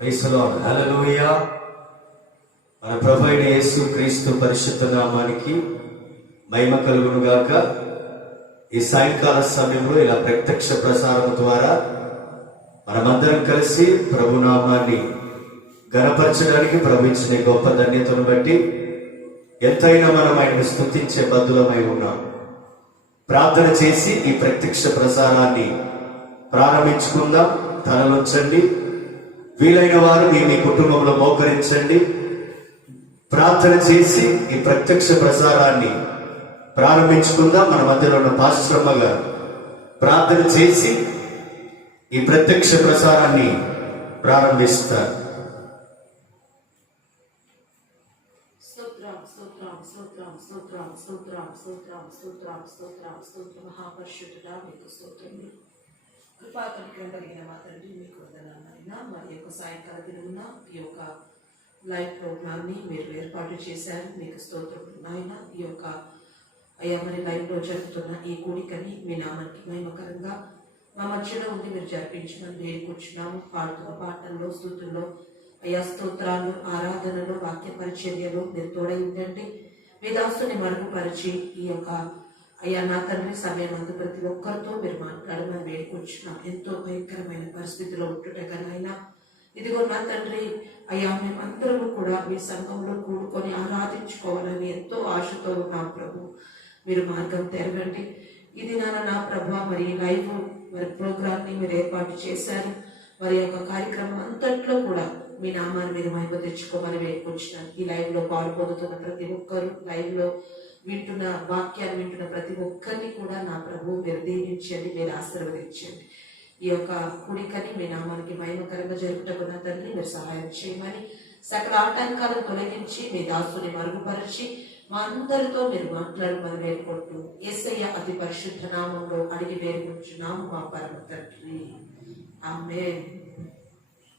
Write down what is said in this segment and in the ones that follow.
Praise the lord. హల్లెలూయా. మన ప్రభు అయిన యేసు క్రీస్తు పరిశుద్ధ నామానికి మహిమ కలుగును గాక. ఈ సాయంకాల సమయంలో ఇలా ప్రత్యక్ష ప్రసారం ద్వారా మనమందరం కలిసి ప్రభు నామాన్ని ఘనపరచడానికి ప్రభు ఇచ్చిన గొప్ప ధన్యతను బట్టి ఎంతైనా మనం ఆయన్ని స్తుతించే బద్దులమై ఉన్నాం. ప్రార్థన చేసి ఈ ప్రత్యక్ష ప్రసారాన్ని ప్రారంభించుకుందాం. తలలోంచండి. వీలైన వారు మీ కుటుంబంలో మోకరించండి. ప్రార్థన చేసి ఈ ప్రత్యక్ష ప్రసారాన్ని ప్రారంభించుకుందాం. మన మధ్యలో ఉన్న పాస్టరమ్మ గారు ప్రార్థన చేసి ఈ ప్రత్యక్ష ప్రసారాన్ని ప్రారంభిస్తారు. మహాపరిశుద్ధుడా మీకు స్తోత్రములు. కృపాకనికరం కలిగిన మా తండ్రి మీకు వందనాలైనా మరి యొక్క సాయంకాల దినమున ఈ యొక్క లైవ్ ప్రోగ్రామ్ని మీరు ఏర్పాటు చేశారు. మీకు స్తోత్రములు నాయన. ఈ యొక్క అయ్యా మరి లైవ్లో జరుగుతున్న ఈ కూడికని మీ నామానికి మహిమకరంగా మా మధ్యలో ఉండి మీరు జరిపించమని వేడుకుంటున్నాము. పాడుతున్న పాటల్లో, స్తుతుల్లో, అయ్యా స్తోత్రాలు, ఆరాధనలు, వాక్య పరిచర్యలు మీరు తోడై ఉండండి. మీ దాసుని మరుగుపరిచి ఈ యొక్క అయ్యా నా తండ్రి సమయం అందు ప్రతి ఒక్కరితో మీరు మాట్లాడమని వేడుకుంటున్నాం. ఎంతో భయంకరమైన పరిస్థితిలో ఉంటుండగానైనా ఇదిగో నా తండ్రి అయ్యా మేమందరము కూడా మీ సంఘంలో కూడుకొని ఆరాధించుకోవాలని ఎంతో ఆశతో ఉన్నాం ప్రభు. మీరు మార్గం తెరవండి. ఇది నా ప్రభు మరి లైవ్ మరి ప్రోగ్రామ్ని మీరు ఏర్పాటు చేశారు. మరి యొక్క కార్యక్రమం అంతట్లో కూడా మీ నామాన్ని మీరు మహిమ తెచ్చుకోమని వేడుకుంటున్నాను. ఈ లైవ్లో పాల్పొందుతున్న ప్రతి ఒక్కరు, లైవ్లో వింటున్న వాక్యాన్ని వింటున్న ప్రతి ఒక్కరిని కూడా నా ప్రభు మీరు దీవించండి, మీరు ఆశీర్వదించండి. ఈ యొక్క కూడికని మీ నామానికి మహిమకరంగా జరుపుటకు నా తండ్రి మీరు సహాయం చేయమని, సకల ఆటంకాలను తొలగించి మీ దాసుని మరుగుపరిచి మా అందరితో మీరు మాట్లాడమని వేడుకుంటూ యేసయ్య అతి పరిశుద్ధ నామంలో అడిగి వేడుకుంటున్నాము మా పరమ తండ్రి. ఆమేన్.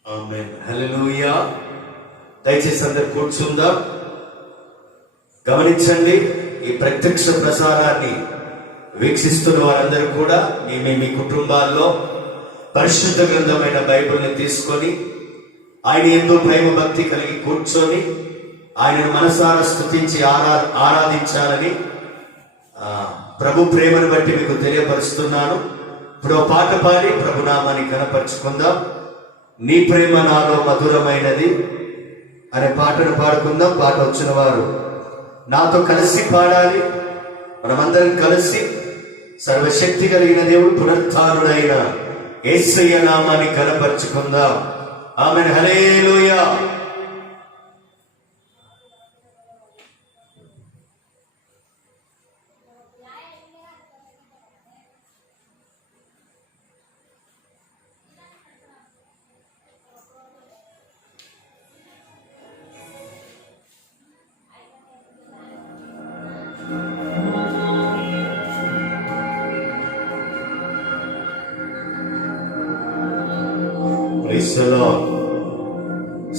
ఆమేన్. హల్లెలూయా. దయచేసి అందరు కూర్చుందాం. గమనించండి, ఈ ప్రత్యక్ష ప్రసారాన్ని వీక్షిస్తున్న వారందరూ కూడా మీ కుటుంబాల్లో పరిశుద్ధ గ్రంథమైన బైబిల్ని తీసుకొని ఆయన ఎంతో ప్రేమ భక్తి కలిగి కూర్చొని ఆయనను మనసారా స్తుతించి ఆరాధించాలని ప్రభు ప్రేమను బట్టి మీకు తెలియపరుస్తున్నాను. ఇప్పుడు పాట పాడి ప్రభునామాన్ని కనపరుచుకుందాం. నీ ప్రేమ నాలో మధురమైనది అనే పాటను పాడుకుందాం. పాట వచ్చిన వారు నాతో కలిసి పాడాలి. మనమందరం కలిసి సర్వశక్తి కలిగిన దేవుడు పునరుత్థానుడైన యేసయ్య నామాన్ని కనపరుచుకుందాం. ఆమేన్. హల్లెలూయా. Praise the Lord.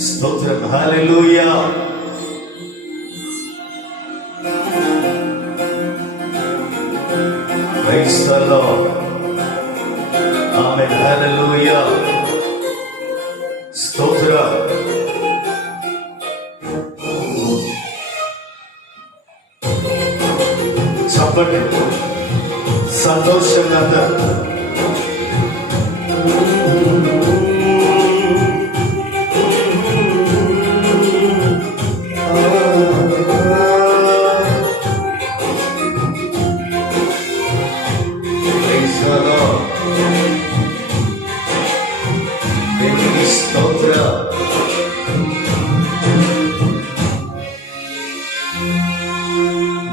స్తోత్రం. హల్లెలూయా. Praise the Lord. ఆమేన్. హల్లెలూయా. స్తోత్రం. చెప్పండి సంతోషంగా అందరూ.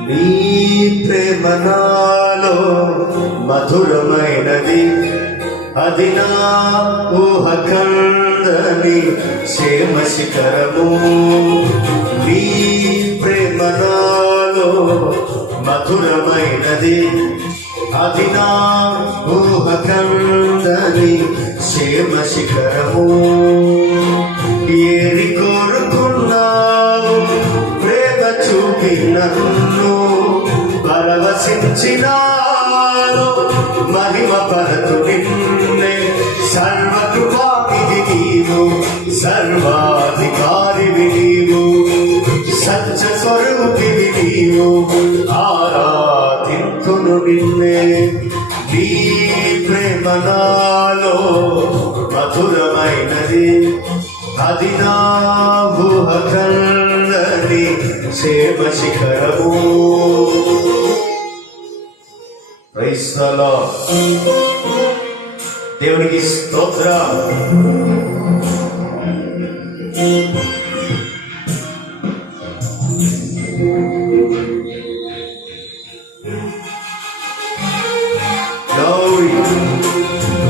నీ ప్రేమ నాలో మధురమైనది, అది నా ఊహ కందని క్షేమ శిఖరము. నీ ప్రేమ నాలో మధురమైనది, అది నా ఊహ కందని క్షేమ శిఖరము. ఏది కోరుకున్నావు ప్రేమ చూపి నన్ను పరవశించినాను, మహిమ పరతు నిన్నే సర్వకృపానిధి నీవు, సర్వాధికారివి నీవు, సత్య స్వరూపివి నీవు. ఆరాధింతును నిన్నే, నీ ప్రేమ నాలో మధురమైనది. అది నా ఊహ కందని సేవ శిఖరము. Praise the Lord. దేవునికి స్తోత్రం. Glory.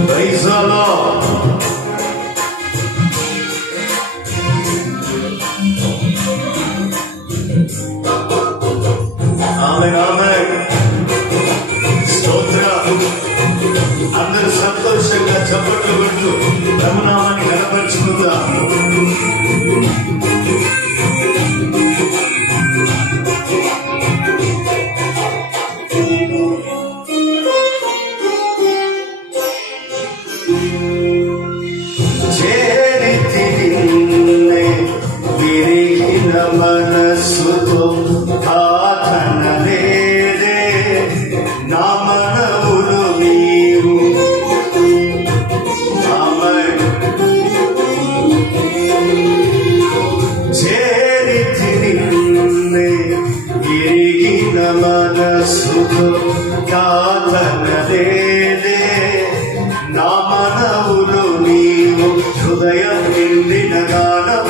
Praise the Lord. Amen, amen. స్తోత్రం. అందరూ సంతోషంగా చప్పట్లు కొడుతూ ప్రభునామాన్ని కనపరుచుకుందాం. చేరితి నిన్నే విరిగిన మనస్సుతో కాకనలేదే నా మనవులు నీవు. ఆమేన్. చేరితి నిన్నే విరిగిన మనస్సుతో కాకనలేదే నా మనవులు నీవు. హృదయం నిండిన గానం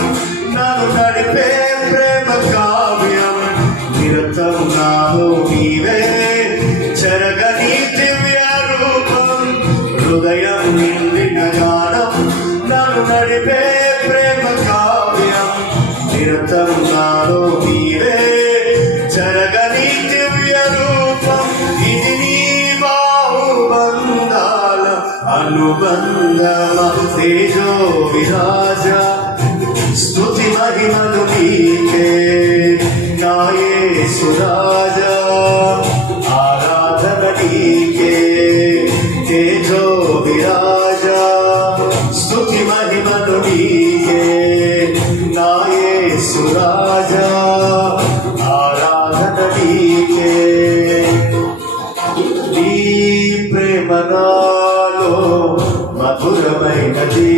నన్ను నడిపే ప్రేమ కావ్యం. నిరతం నాలో నీవే చెరగని దివ్య రూపం. హృదయం నిండిన గానం నన్ను నడిపే ప్రేమ కావ్యం. నిరతం నాలో నీవే చెరగని దివ్య రూపం. ఇది నీ బాహుబంధాల అనుబంధమ తేజో విరాజ. స్తుతి మహిమలు నీకే నా యేసు రాజా. ఆరాధన నీకే తేజో విరాజ. స్తుతి మహిమలు నీకే నా యేసు రాజా. ఆరాధన నీకే. నీ ప్రేమ నాలో మధురమైనది.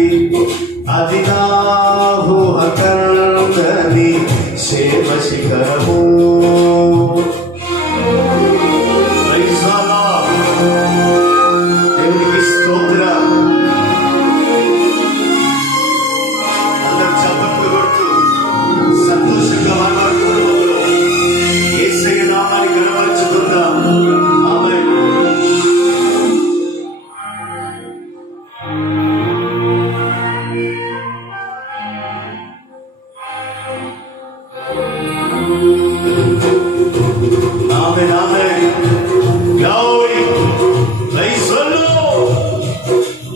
అది నా ఊహ కందని సేవ శిఖరము. Praise the Lord. దేవునికి స్తోత్రం. అందరూ చప్పట్లు కొడుతూ సంతోషంగా మాట్లాడుతున్నారు. యేసయ్య నామాన్ని కనపరుచుకుందాం. ఆమేన్. Amen, amen. Glory. Praise the Lord.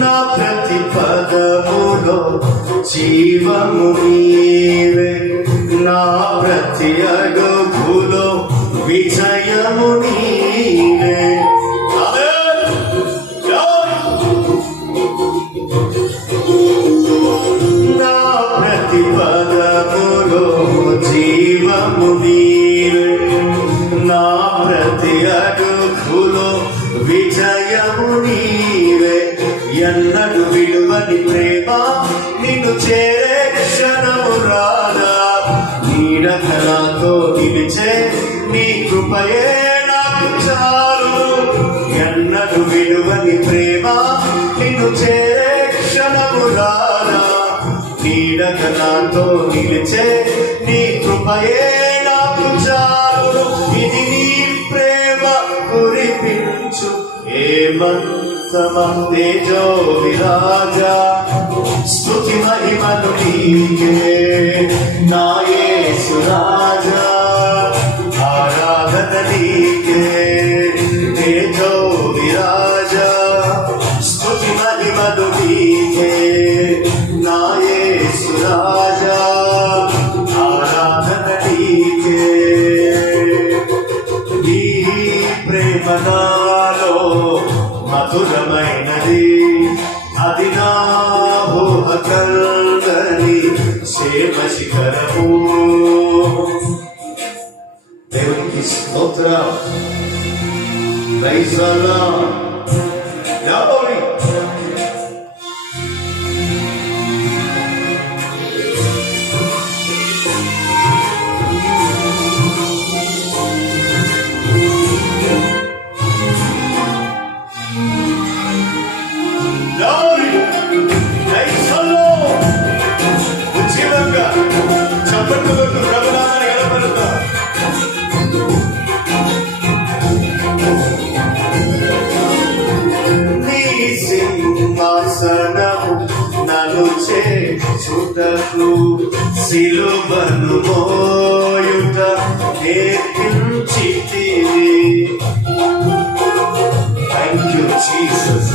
నా ప్రతి పదములో జీవము నీవే. నా ప్రతి అడుగులో విజయము నీవే. ఆమేన్. glory. నా ప్రతి పదములో జీవము నీవే. నా ప్రతి అడుగులో విజయము నీవే. ఎన్నడు విలువని ప్రేమ నిన్ను చేరే క్షణము రాదా. నీడక నాతో నిలిచే నీ కృపయే నాకు చాలు. ఎన్నడు విలువని ప్రేమ నిన్ను చేరే క్షణము రాదా. నీడక నాతో నిలిచే నీ కృపయే నాకు చాలు. ఇది నీ ప్రేమ కురిపించు ఏమంతమ తేజో విరాజ. స్తుతి మహిమలు నీకే నా యేసు రాజా. ఆరాధన నీకే తేజో విరాజ. స్తుతి మహిమలు నీకే నా యేసు రాజా. ఆరాధన నీకే. నీ ప్రేమ నాలో మధురమైనది, అది నా ఊహకందని క్షేమ శిఖరము. దేవునికి స్తోత్రం. Praise the Lord. గ్లోరీ. నన్ను చేర్చుటకు సిలువను మోయుట నేర్పించితివి. Thank you Jesus.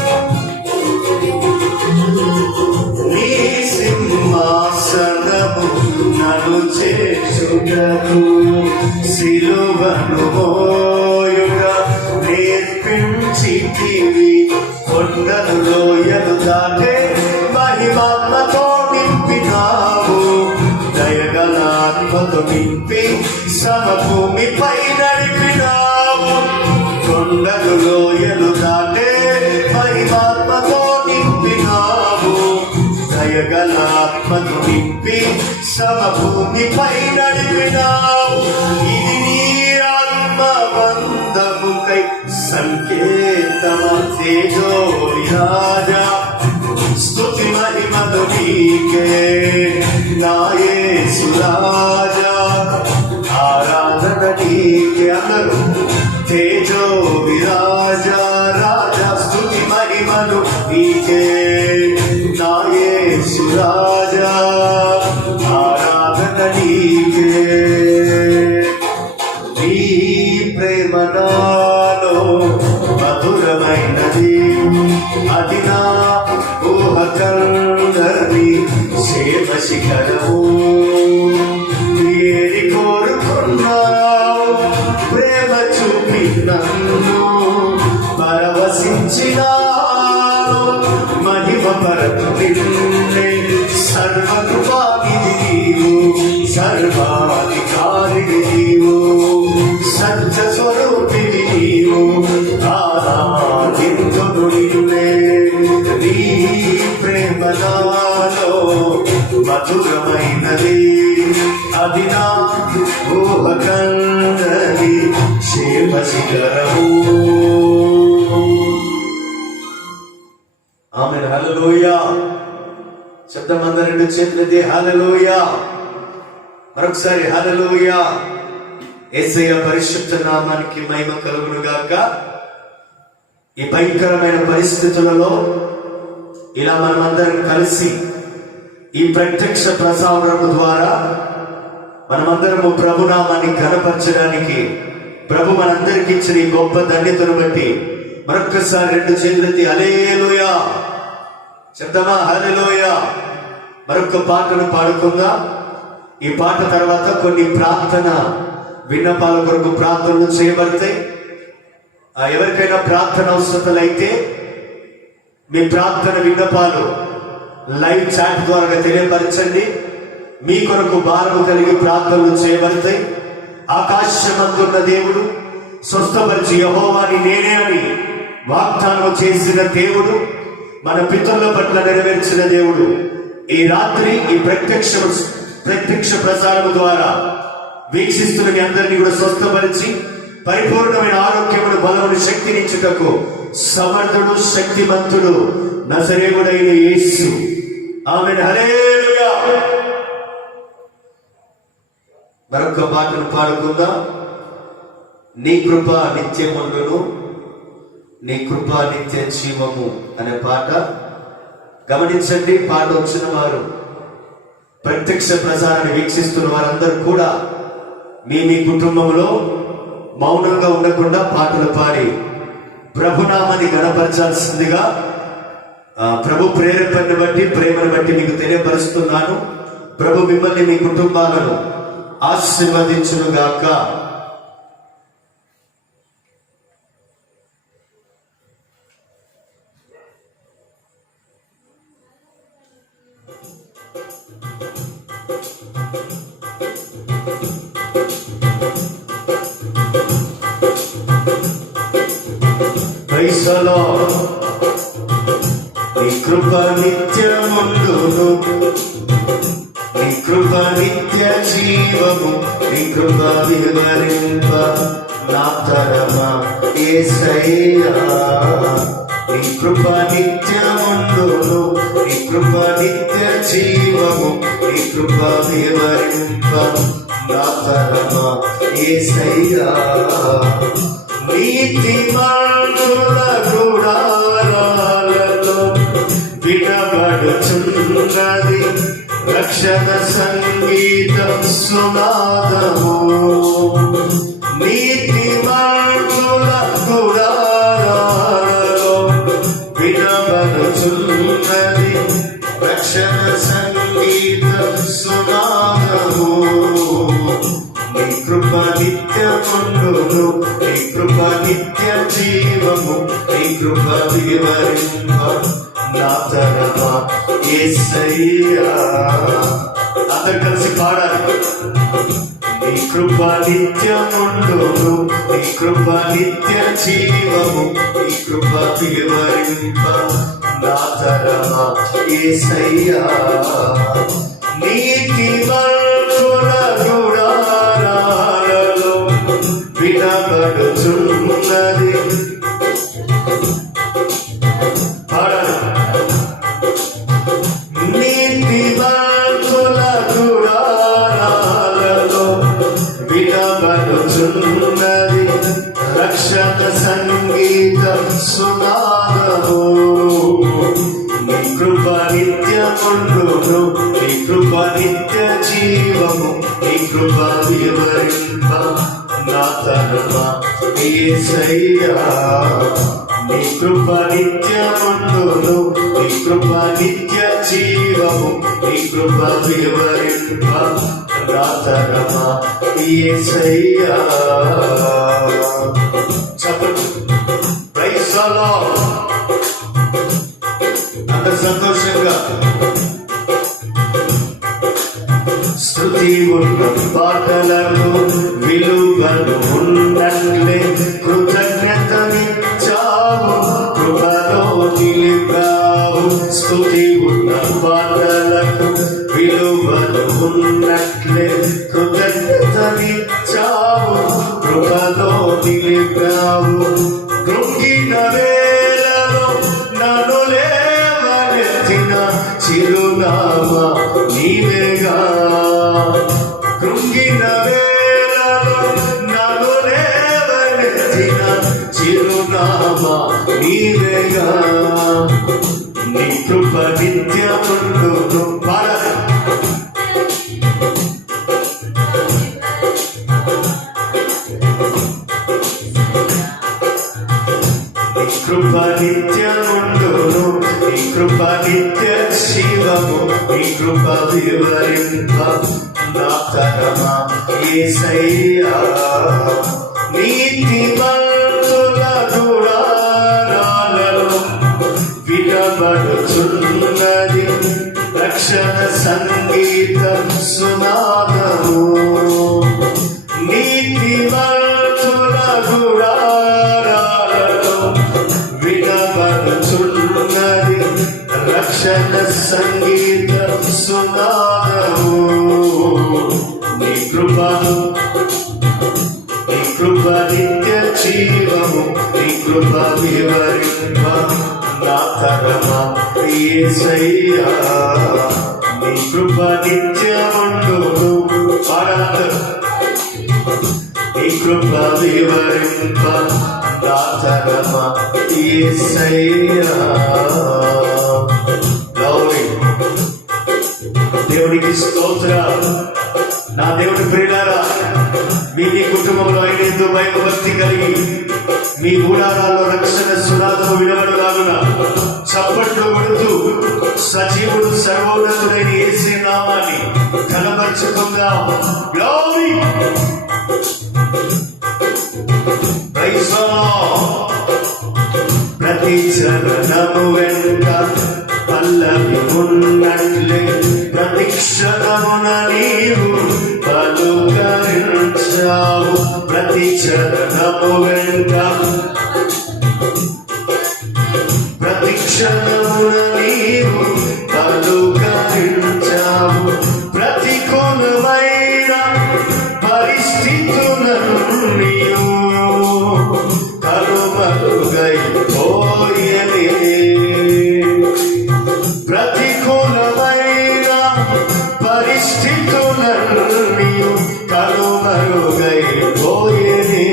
నీ సింహాసనము నన్ను చేర్చుటకు సిలువను మోయుట నేర్పించితివి. కొండలు లోయలు దాటే మహిమాత్మతో నింపినావు, దయగల ఆత్మతో నింపి సమభూమిపై నడిపినావు. కొండలు లోయలు దాటే మహిమాత్మతో నింపినావు, దయగల ఆత్మతో నింపి సమభూమిపై నడిపినావు. ఇది నీ ఆత్మ బంధముకై సంకేతమా తేజో విరాజా. స్తుతి మహిమలు నీకే నా యేసు రాజా, ఆరాధన నీకే. అందరూ తేజో విరాజా రాజా, స్తుతి మహిమలు నీకే నా యేసు రాజా, ఆరాధన నీకే. నీ ప్రేమ నాలో మధురమైనది, అది నా ఊహకందని క్షేమ శిఖరము. ఏది కోరుకున్నావు ప్రేమ చూపి నన్ను పరవశించినావు. మహిమ పరతు నిన్నే సర్వకృపానిధి నీవు, సర్వాధికారిని నీవు, సత్య స్వరూపిణి నీవు, ఆరాధింతును నిన్నే. నీ ప్రేమ నాలో మధురమైనది, అది నా ఊహకందని క్షేమ శిఖరము. ఆమేన్. హల్లెలూయా. శబ్దమందరూ రెండు చేతులెత్తి హల్లెలూయా. మరొకసారి హల్లెలూయా. యేసయ్య పరిశుద్ధ నామానికి మహిమ కలుగును గాక. ఈ భయంకరమైన పరిస్థితులలో ఇలా మనమందరం కలిసి ఈ ప్రత్యక్ష ప్రసారము ద్వారా మనమందరము ప్రభునామాన్ని ఘనపరచడానికి ప్రభు మనందరికి ఇచ్చిన ఈ గొప్ప ధన్యతను బట్టి మరొక్కసారి రెండు చేతులెత్తి హల్లెలూయా చెప్తామా. హల్లెలూయా. మరొక పాటను పాడుకుందాం. ఈ పాట తర్వాత కొన్ని ప్రార్థన విన్నపాల కొరకు ప్రార్థనలు చేయబడతాయి. ఎవరికైనా ప్రార్థన అవసరతలైతే మీ ప్రార్థన విన్నపాలు లైవ్ చాట్ ద్వారా తెలియపరచండి. మీ కొరకు భారము కలిగి ప్రార్థనలు చేయబడతాయి. ఆకాశమందున్న దేవుడు స్వస్థపరిచి యెహోవాని నేనే అని వాగ్దానం చేసిన దేవుడు, మన పితరుల పట్ల నెరవేర్చిన దేవుడు ఈ రాత్రి ఈ ప్రత్యక్ష ప్రసారం ద్వారా వీక్షిస్తున్న మీ అందరినీ కూడా స్వస్థపరిచి పరిపూర్ణమైన ఆరోగ్యమును బలమును శక్తినిచ్చుటకు సమర్థుడు శక్తిమంతుడు నజరేయుడైన యేసు. ఆమేన్. హల్లెలూయా. మరొక పాటను పాడుకుందాం. నీ కృప నిత్యముండును, నీ కృప నిత్య జీవము అనే పాట. గమనించండి, పాట వచ్చిన వారు ప్రత్యక్ష ప్రసారాన్ని వీక్షిస్తున్న వారందరూ కూడా మీ కుటుంబంలో మౌనంగా ఉండకుండా పాటలు పాడి ప్రభునామాన్ని గణపరచాల్సిందిగా ప్రభు ప్రేరేపణను బట్టి ప్రేమను బట్టి మీకు తెలియపరుస్తున్నాను. ప్రభు మిమ్మల్ని మీ కుటుంబాలను ఆశీర్వదించును గాక. Praise the Lord. నీ కృప నిత్యముందును, నీ కృప నిత్య జీవము, నీ కృప వివరింప నా తరమా యేసయ్యా. నీ కృప నిత్యముందును, నీ కృప నిత్య జీవము, నీ కృప వివరింప నా తరమా యేసయ్యా. నీతిమంతుల గుడారాలలో వినబడుచున్నది రక్షణ సంగీతం సునాదము. నీతిమంతుల గుడారాలలో వినబడుచున్నది రక్షణ సంగీతం సునాదము. నీ కృప నిత్యముందును, నీ కృప నిత్య జీవము, నీ కృప వివరింప నా తరమా యేసయ్యా. అందరు కలిసి పాడాలి. నీ కృప నిత్యముందును, నీ కృప నిత్య జీవము, నీ కృప వివరింప నా తరమా యేసయ్యా. నీతిమంతుల గుడారాలలో వినబడుచున్నది. నీతిమంతుల గుడారాలలో వినబడుచున్నది రక్షణ సంగీత సునాదము. నీ కృప నిత్యముందును, నీ కృప నిత్య జీవము, నీ కృప వివరింప నా తరమా యేసయ్యా. నీ కృప నిత్యముందును, నీ కృప నిత్య జీవము, నీ కృప వివరింప నా తరమా యేసయ్యా. చెప్పండి. Praise the Lord. అంత సంతోషంగా స్తుతి ఉన్న పాటలకు విలువలు ఉన్నట్లే కృతజ్ఞతనిచ్చావు, కృపలో నిలిపావు. స్తుతి ఉన్న పాటలకు విలువలు ఉన్నట్లే కృతజ్ఞతనిచ్చావు, కృపలో నిలిపావు. కృంగిన వేళలో నన్ను లేవనెత్తిన చిరునామా నీవేగా. కృంగిన వేళలో నన్ను లేవనెత్తిన చిరునామా నీవేగా. నీ కృప నిత్యముందును. నీ కృప నిత్యముందును, నీ కృప నిత్య శివము, నీ కృప వివరింప నా తరమా యేసయ్యా. నీతిమంతుల గుడారాలలో వినబడుచున్నది రక్షణ సంగీత సునాదము. నీతిమంతుల గుడారాలలో వినబడుచున్నది రక్షణ సంగీత సునాదము. నీ కృప, నీ కృప నిత్య జీవము, నీ కృప వివరింప నా తరమా యేసయ్యా. నీ కృప నిత్యముందును. పాడాలందరూ. నీ కృప వివరింప నా తరమా యేసయ్యా. దేవునికి స్తోత్రం. నా దేవుని ప్రియులారా, మీ కుటుంబంలో ఐదు భయభక్తి కలిగి మీ గుడారాల్లో రక్షణ సునాదము వినబడలాగున చప్పట్లు కొడుతూ సజీవుడు సర్వోన్నతుడైన యేసు నామాన్ని కనబరుచుకుందాం. గ్లోరీ. Praise the Lord. ప్రతి చరణము వెంట పల్లవి ఉన్నట్లే ప్రతి క్షణమున నీ నీవు పలుకరించావు ప్రతి చరణము వెంట ప్రతి క్షణమున నీవు పలుకరించావు ప్రతికూలమైన పరిస్థితులను నీవు కనుమరుగైపోయెనే ప్రతికూలమైన పరిస్థితులను నీవు కనుమరుగైపోయెనే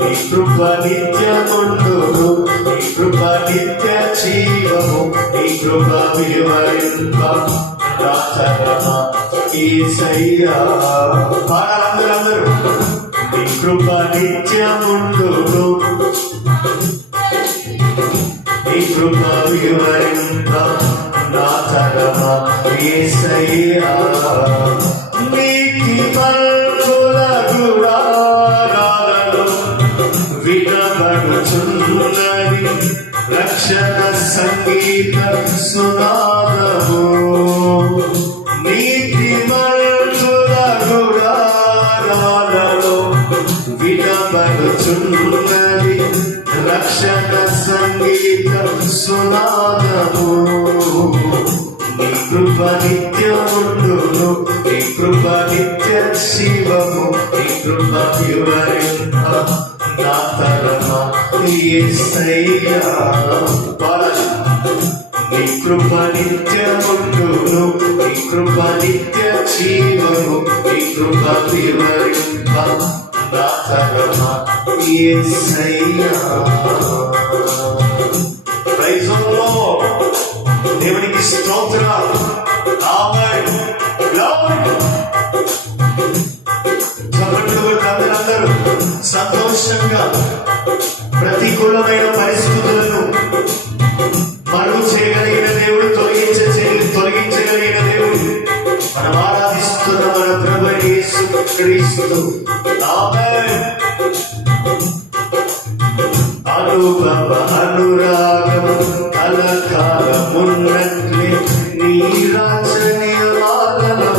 నీ కృప నిత్యముండును నీ కృప నిత్య జీవము నీ కృప వివరింప రాచరమా యేసయ్యా పాడాలందరూ నీ కృప నిత్యముండును నీ కృప వివరింప రాచరమా యేసయ్యా నీతి పలుకుల గుడారాలలో వినబడుచున్నది రక్షణ సంగీత సునాదము నీతి పలుకుల గుడారాలలో వినబడుచున్నది రక్షణ సంగీత సునాదము నీ కృప నిత్యముండును నీ కృప నిత్య శివము నీ కృప వివరింప నా తరమా యేసయ్యా పాడాలి నీ కృప నిత్యముండును నీ కృప నిత్య జీవము నీ కృప వివరింప నా తరమా యేసయ్యా ప్రైజ్ ది లార్డ్ దేవునికి స్తోత్రాలు ఆమేన్ గ్లోరీ చప్పట్లు కొట్టి అందరూ సంతోషంగా ప్రతికూలమైన పరిస్థితులను మనం చేయగలిగిన దేవుడు తొలగించగలిగిన దేవుడు మనం ఆరాధిస్తున్న మన ప్రభు యేసు క్రీస్తు ఆమేన్ అనుభవ అనురాగము కలకాలమున్నట్లే నీ రాజనీయాలలో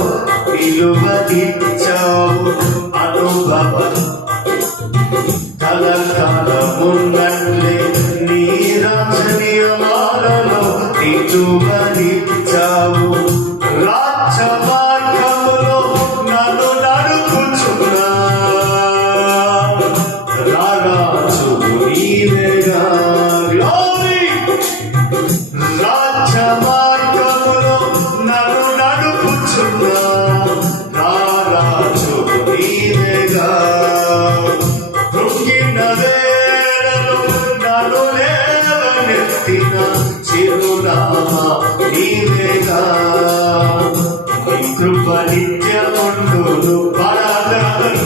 విలువనిచ్చావు అనుభవ కలకాలమున్నట్లే నీ రాజనీయాలలో విలువనిచ్చావు రాజ్య మార్గములో నన్ను నడుపుచున్నా రారాజు నీవేగా గ్లోరీ రాజ్య మార్గములో నన్ను నడుపుచున్నా రారాజు నీవేగా కృంగిన వేళలో నన్ను లేవనెత్తిన చిరునామా నీవేగా నీ కృప నిత్యముండును పాడాలందరూ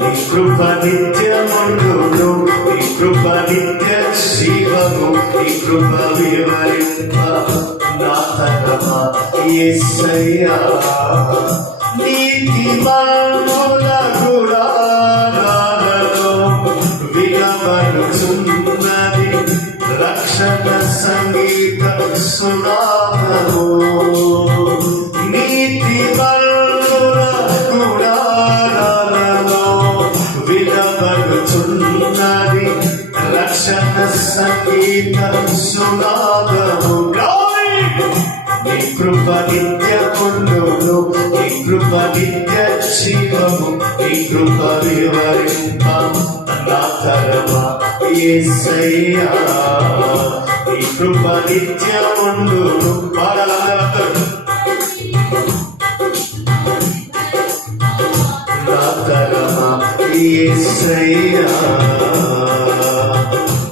నీ కృప నిత్యముండును నీ కృప నిత్య శివము నీ కృప వివరింప నా తరమా యేసయ్యా నీతి పలుకుల గుడారాలలో వినబడుచున్నది రక్షణ సంగీత సునాదము నీతి పలుకుల గుడారాలలో వినబడుచున్నది రక్షణ సంగీత సునాదము గ్లోరీ నీ కృప నిత్యముండును నీ కృప నిత్య శివము నీ కృప వివరింప నా తరమా యేసయ్యా నీ కృప నిత్యముండును పాడాలందరూ నా తరమా యేసయ్యా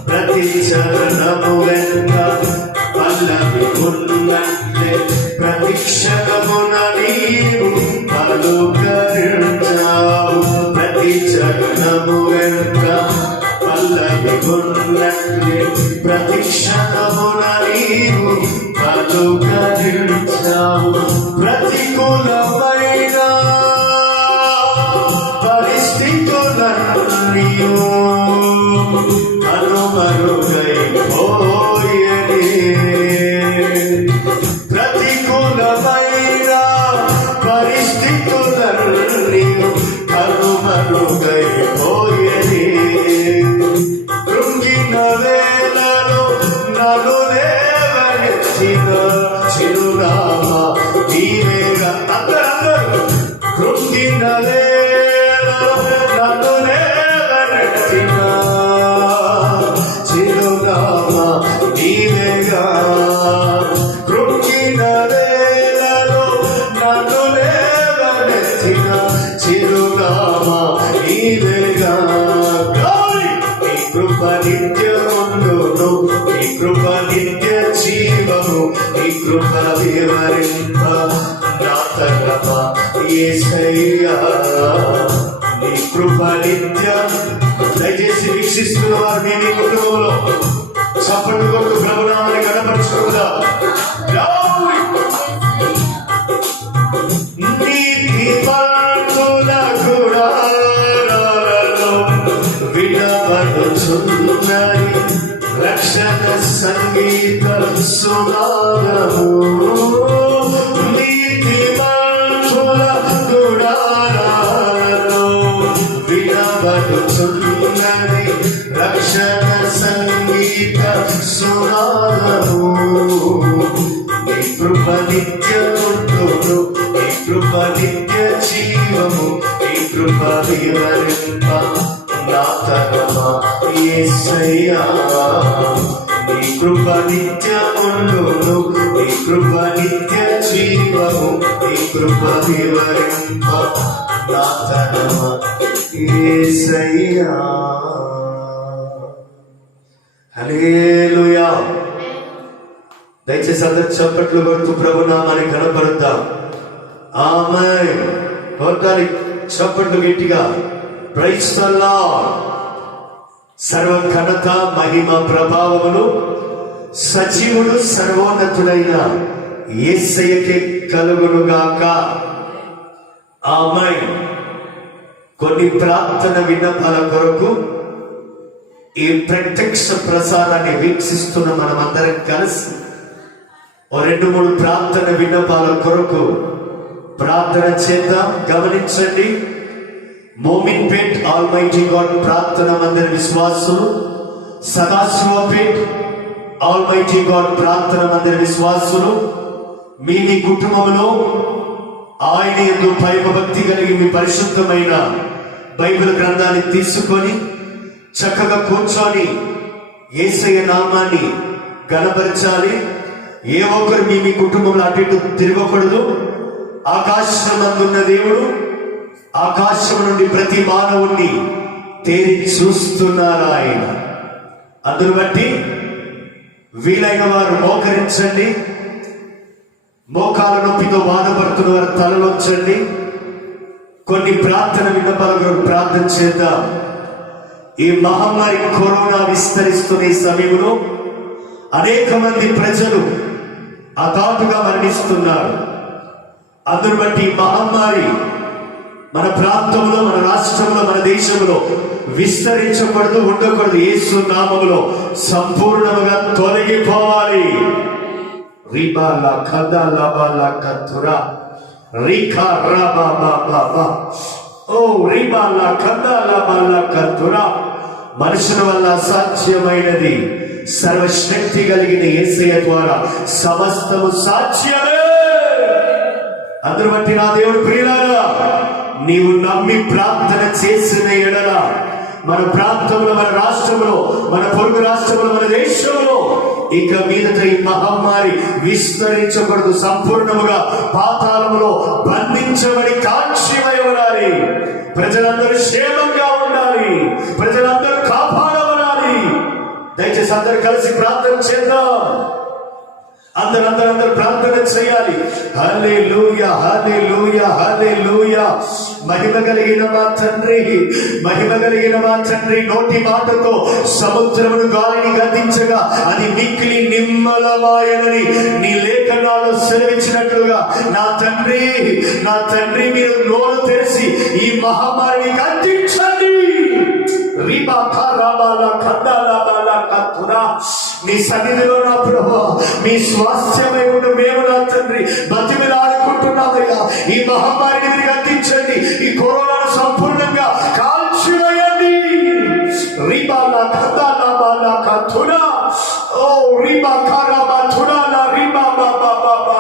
ప్రతి చరణము వెంట పల్లవి ఉన్నట్లే ప్రతి క్షణమున నీవు పలుకరించావు ప్రతి చరణము వెంట పల్లవి ఉన్నట్లే ప్రతి క్షణమున నీవు పలుకరించావు ప్రతికూలమైన పరిస్థితులను నీవు నిత్యముందును నీ కృప నిత్య జీవము నీ కృప వివరింప నా తరమ యేసయ్యా నీ కృప నిత్య. దయచేసి వీక్షిస్తున్న వారు మీ కుటుంబంలో చప్పట్లు కొట్టు ప్రభునామని కనపరుచుకుందా. నీతిమంతుల గుడారాలలో వినబడుచున్నది రక్షణ సంగీత సునాదము. నీతిమంతుల గుడారాలలో వినబడుచున్నది రక్షణ సంగీత సునాదము. నీ కృప నిత్యముందును నీ కృప నిత్య జీవము నీ కృప వివరింప నా తరమ యేసయ్యా నీ కృప నిత్యముందును నీ కృప నిత్య జీవము నీ కృప వివరింప నా తరమ యేసయ్యా. హల్లెలూయా. దయచేసి అందరు చప్పట్లు కొడుతూ ప్రభునామాన్ని కనపరుద్దాం. ఆమేన్. కొట్టాలి చప్పట్లు గట్టిగా. Praise the Lord. సర్వ ఘనత మహిమ ప్రభావములు సజీవుడు సర్వోన్నతుడైన యేసయ్యకే కలుగునుగాక. ఆమేన్. కొన్ని ప్రార్థన విన్నపాల కొరకు ఈ ప్రత్యక్ష ప్రసారాన్ని వీక్షిస్తున్న మనమందరం కలిసి 2-3 ప్రార్థన విన్నపాల కొరకు ప్రార్థన చేద్దాం. గమనించండి, మోమిన్పేట్ ఆల్మైటీ గాడ్ ప్రార్థన మందిర విశ్వాసులు, సదాశివపేట్ ఆల్మైటీ గాడ్ ప్రార్థన మందిర విశ్వాసులు మీ కుటుంబంలో ఆయన యందు భయభక్తి కలిగి మీ పరిశుద్ధమైన బైబిల్ గ్రంథాన్ని తీసుకొని చక్కగా కూర్చొని యేసయ్య నామాన్ని గణపరచాలి. ఏ ఒక్కరు మీ కుటుంబంలో అటు ఇటు తిరగకూడదు. ఆకాశమందున్న దేవుడు ఆకాశం నుండి ప్రతి మానవుణ్ణి తేరి చూస్తున్నారు ఆయన. అందును బట్టి వీలైన వారు మోకరించండి. మోకాల నొప్పితో బాధపడుతున్న వారు తలలోంచండి. కొన్ని ప్రార్థన విన్నపాలు ప్రార్థన చేద్దాం. ఈ మహమ్మారి కరోనా విస్తరిస్తున్న ఈ సమయంలో అనేక మంది ప్రజలు అగాధుగా మరణిస్తున్నారు. అందును బట్టి మహమ్మారి మన ప్రాంతంలో, మన రాష్ట్రంలో, మన దేశంలో విస్తరించకూడదు, ఉండకూడదు. యేసు నామములో సంపూర్ణంగా తొలగిపోవాలి. రిబాలా కదాలా బాలా కతురా రిఖా రబా బాబా బా ఓ రిబాలా కదాలా బాలా కతురా. మనుషుల వల్ల అసాధ్యమైనది సర్వశక్తి కలిగిన యేసయ్య ద్వారా సమస్తము సాధ్యమే. అందరూ బట్టి నా దేవుడు ప్రియులారా, నీవు నమ్మి ప్రార్థన చేసిన ఎడల మన ప్రాంతంలో, మన రాష్ట్రంలో, మన పొరుగు రాష్ట్రంలో, మన దేశంలో ఇక మీదట ఈ మహమ్మారి విస్తరించకూడదు. సంపూర్ణముగా పాతాళములో బంధించబడి కాల్చివేయబడాలి. ప్రజలందరూ క్షేమంగా ఉండాలి. ప్రజలందరూ కాపాడబడాలి. దయచేసి అందరూ కలిసి ప్రార్థన చేద్దాం. అందరూ ప్రార్థన చేయాలి. హల్లెలూయా, హల్లెలూయా, హల్లెలూయా. మహిమ కలిగిన మా తండ్రి, మహిమ కలిగిన మా తండ్రి, నోటి మాటతో సముద్రమును గాలిని గద్దించగా అది మిక్కిలి నిమ్మలమాయనని నీ లేఖనాలు సెలవిచ్చినట్లుగా నా తండ్రి, నా తండ్రి, మీరు నోరు తెరిచి ఈ మహమ్మారిని గద్దించండి. నీ సన్నిధిలో నా ప్రభువా, మీ స్వాస్థ్యమై ఉన్న మేము నా తండ్రి బతిమిలాడుకుంటున్నామయ్యా. ఈ మహమ్మారిని మీరు గద్దించండి. ఈ కరోనాను సంపూర్ణంగా కాల్చివేయండి. రిబాలా కదాలా బాలా కతునా ఓ రిబా కరాబా తునాలా రిబా బాబా బాబా.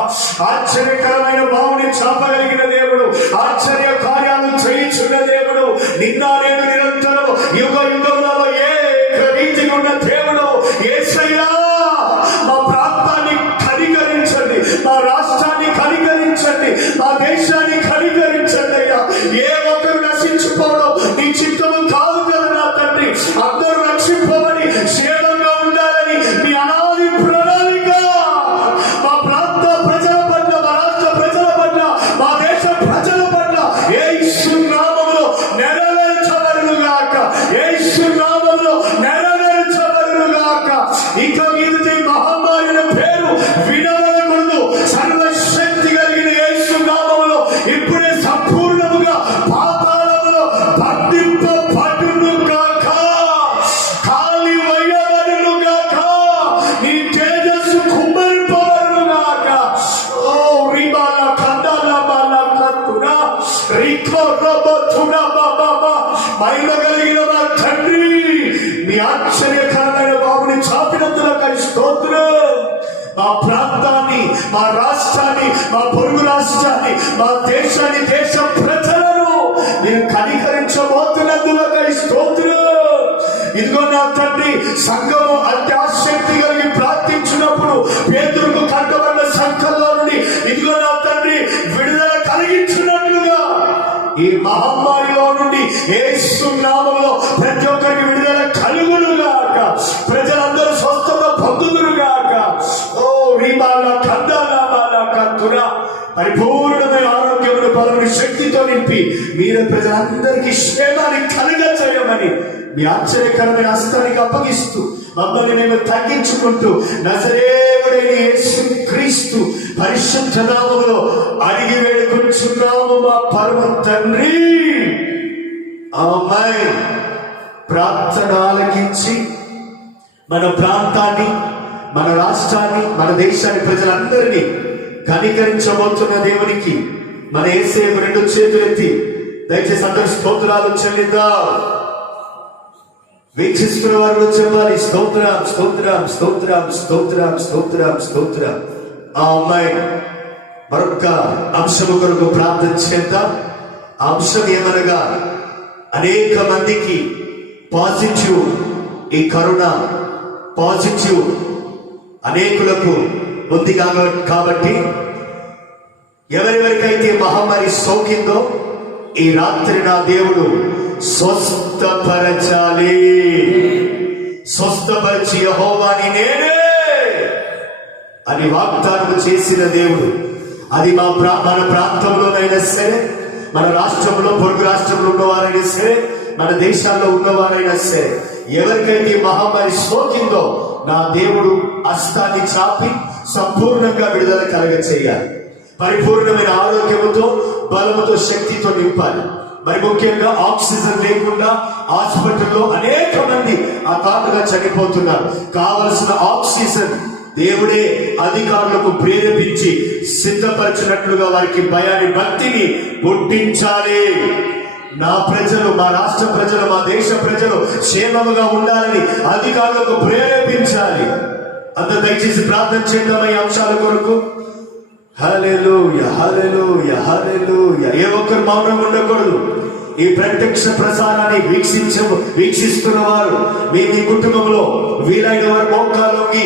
ఆశ్చర్యకరమైన బావుని చాపగలిగిన దేవుడు, ఆశ్చర్య కార్యాలు చేయించున్న దేవుడు, నిన్న నేడు నిరంతరం యుగ యుగములలో ఏక రీతిగా ఉన్న దేవుడు యేసయ్యా. మా ప్రాంతాన్ని కనికరించండి, మా రాష్ట్రాన్ని కనికరించండి, మా దేశాన్ని కనికరించండి అయ్యా. ఏ ఒక్కరు నశించుకోవడం నీ చిత్తము కాదు కదా నా తండ్రి. అందరూ రక్షింపబడి నీ ఆశ్చర్యకరమైన బాబుని చాపినందులకు స్తోత్రం. మా ప్రాంతాన్ని, మా రాష్ట్రాన్ని, మా పొరుగు రాష్ట్రాన్ని, మా దేశాన్ని, దేశ ప్రజలను నేను కనికరించబోతున్నందులకు స్తోత్రం. ఇదిగో నా తండ్రి, సంఘము అత్యాశక్తి కలిగి ప్రార్థించినప్పుడు పేతురుకు కట్టబడిన సంఘంలో నుండి ఇదిగో నా తండ్రి విడుదల కలిగించినట్లుగా ఈ మహమ్మారిలో నుండి యేసు నామములో ప్రతి ఒక్కరికి విడుదల కలుగునుగాక. ప్రజలందరూ స్వస్థత పొందుదురుగాక. ఓ రీమాల కందాల కత్తురా, పరిపూర్ణమైన ఆరోగ్యమును బలముని శక్తితో నింపి మీరు ప్రజలందరికీ క్షేమాన్ని కలుగజేయమని మీ ఆశ్చర్యకరమైన హస్తానికి అప్పగిస్తూ మమ్మల్ని మేము తగ్గించుకుంటూ నజరేయుడైన యేసు క్రీస్తు పరిశుద్ధ నామములో అడిగి వేడుకుంటున్నాము మా పరమ తండ్రి. ఆమేన్. ప్రార్థన ఆలకించి మన ప్రాంతాన్ని, మన రాష్ట్రాన్ని, మన దేశాన్ని, ప్రజలందరినీ కనికరించబోతున్న దేవునికి మన యేసయ్యకు రెండు చేతులెత్తి దయచేసి అందరూ స్తోత్రాలు చెల్లిద్దాం. వీక్షిస్తున్న వారు చెప్పాలి స్తోత్రం, స్తోత్రం, స్తోత్రం, స్తోత్రం, స్తోత్రం, స్తోత్రం. ఆమేన్. మరొక అంశము కొరకు ప్రార్థన చేద్దాం. ఆ అంశం ఏమనగా, అనేక మందికి పాజిటివ్, ఈ కరోనా పాజిటివ్ అనేకులకు ఉంది కాబట్టి ఎవరెవరికైతే మహమ్మారి సోకిందో ఈ రాత్రి నా దేవుడు స్వస్థపరచాలి. స్వస్థపరిచి యెహోవాని నేనే అని వాగ్దానం చేసిన దేవుడు. అది మన ప్రాంతంలోనైనా సరే, మన రాష్ట్రంలో, పొరుగు రాష్ట్రంలో ఉన్నవారైనా సరే, మన దేశాల్లో ఉన్నవారైనా సరే, ఎవరికైతే మహమ్మారి సోకిందో నా దేవుడు హస్తాన్ని చాపి సంపూర్ణంగా విడుదల కలగ చేయాలి. పరిపూర్ణమైన ఆరోగ్యముతో, బలముతో, శక్తితో నింపాలి. మరి ముఖ్యంగా ఆక్సిజన్ లేకుండా హాస్పిటల్లో అనేక మంది అకారణంగా చనిపోతున్నారు. కావలసిన ఆక్సిజన్ దేవుడే అధికారులకు ప్రేరేపించి సిద్ధపరిచినట్లుగా వారికి భయాన్ని, భక్తిని పుట్టించాలి. నా ప్రజలు, మా రాష్ట్ర ప్రజలు, మా దేశ ప్రజలు క్షేమముగా ఉండాలని అధికారులకు ప్రేరేపించాలి. అంత దయచేసి ప్రార్థన చేద్దాం ఈ అంశాల కొరకు. హల్లెలూయా, హల్లెలూయా, హల్లెలూయా. ఏ ఒక్కరు మౌనం ఉండకూడదు. ఈ ప్రత్యక్ష ప్రసారాన్ని వీక్షిస్తున్న వారు మీ కుటుంబంలో వీలైన వారు మోకాల్లోకి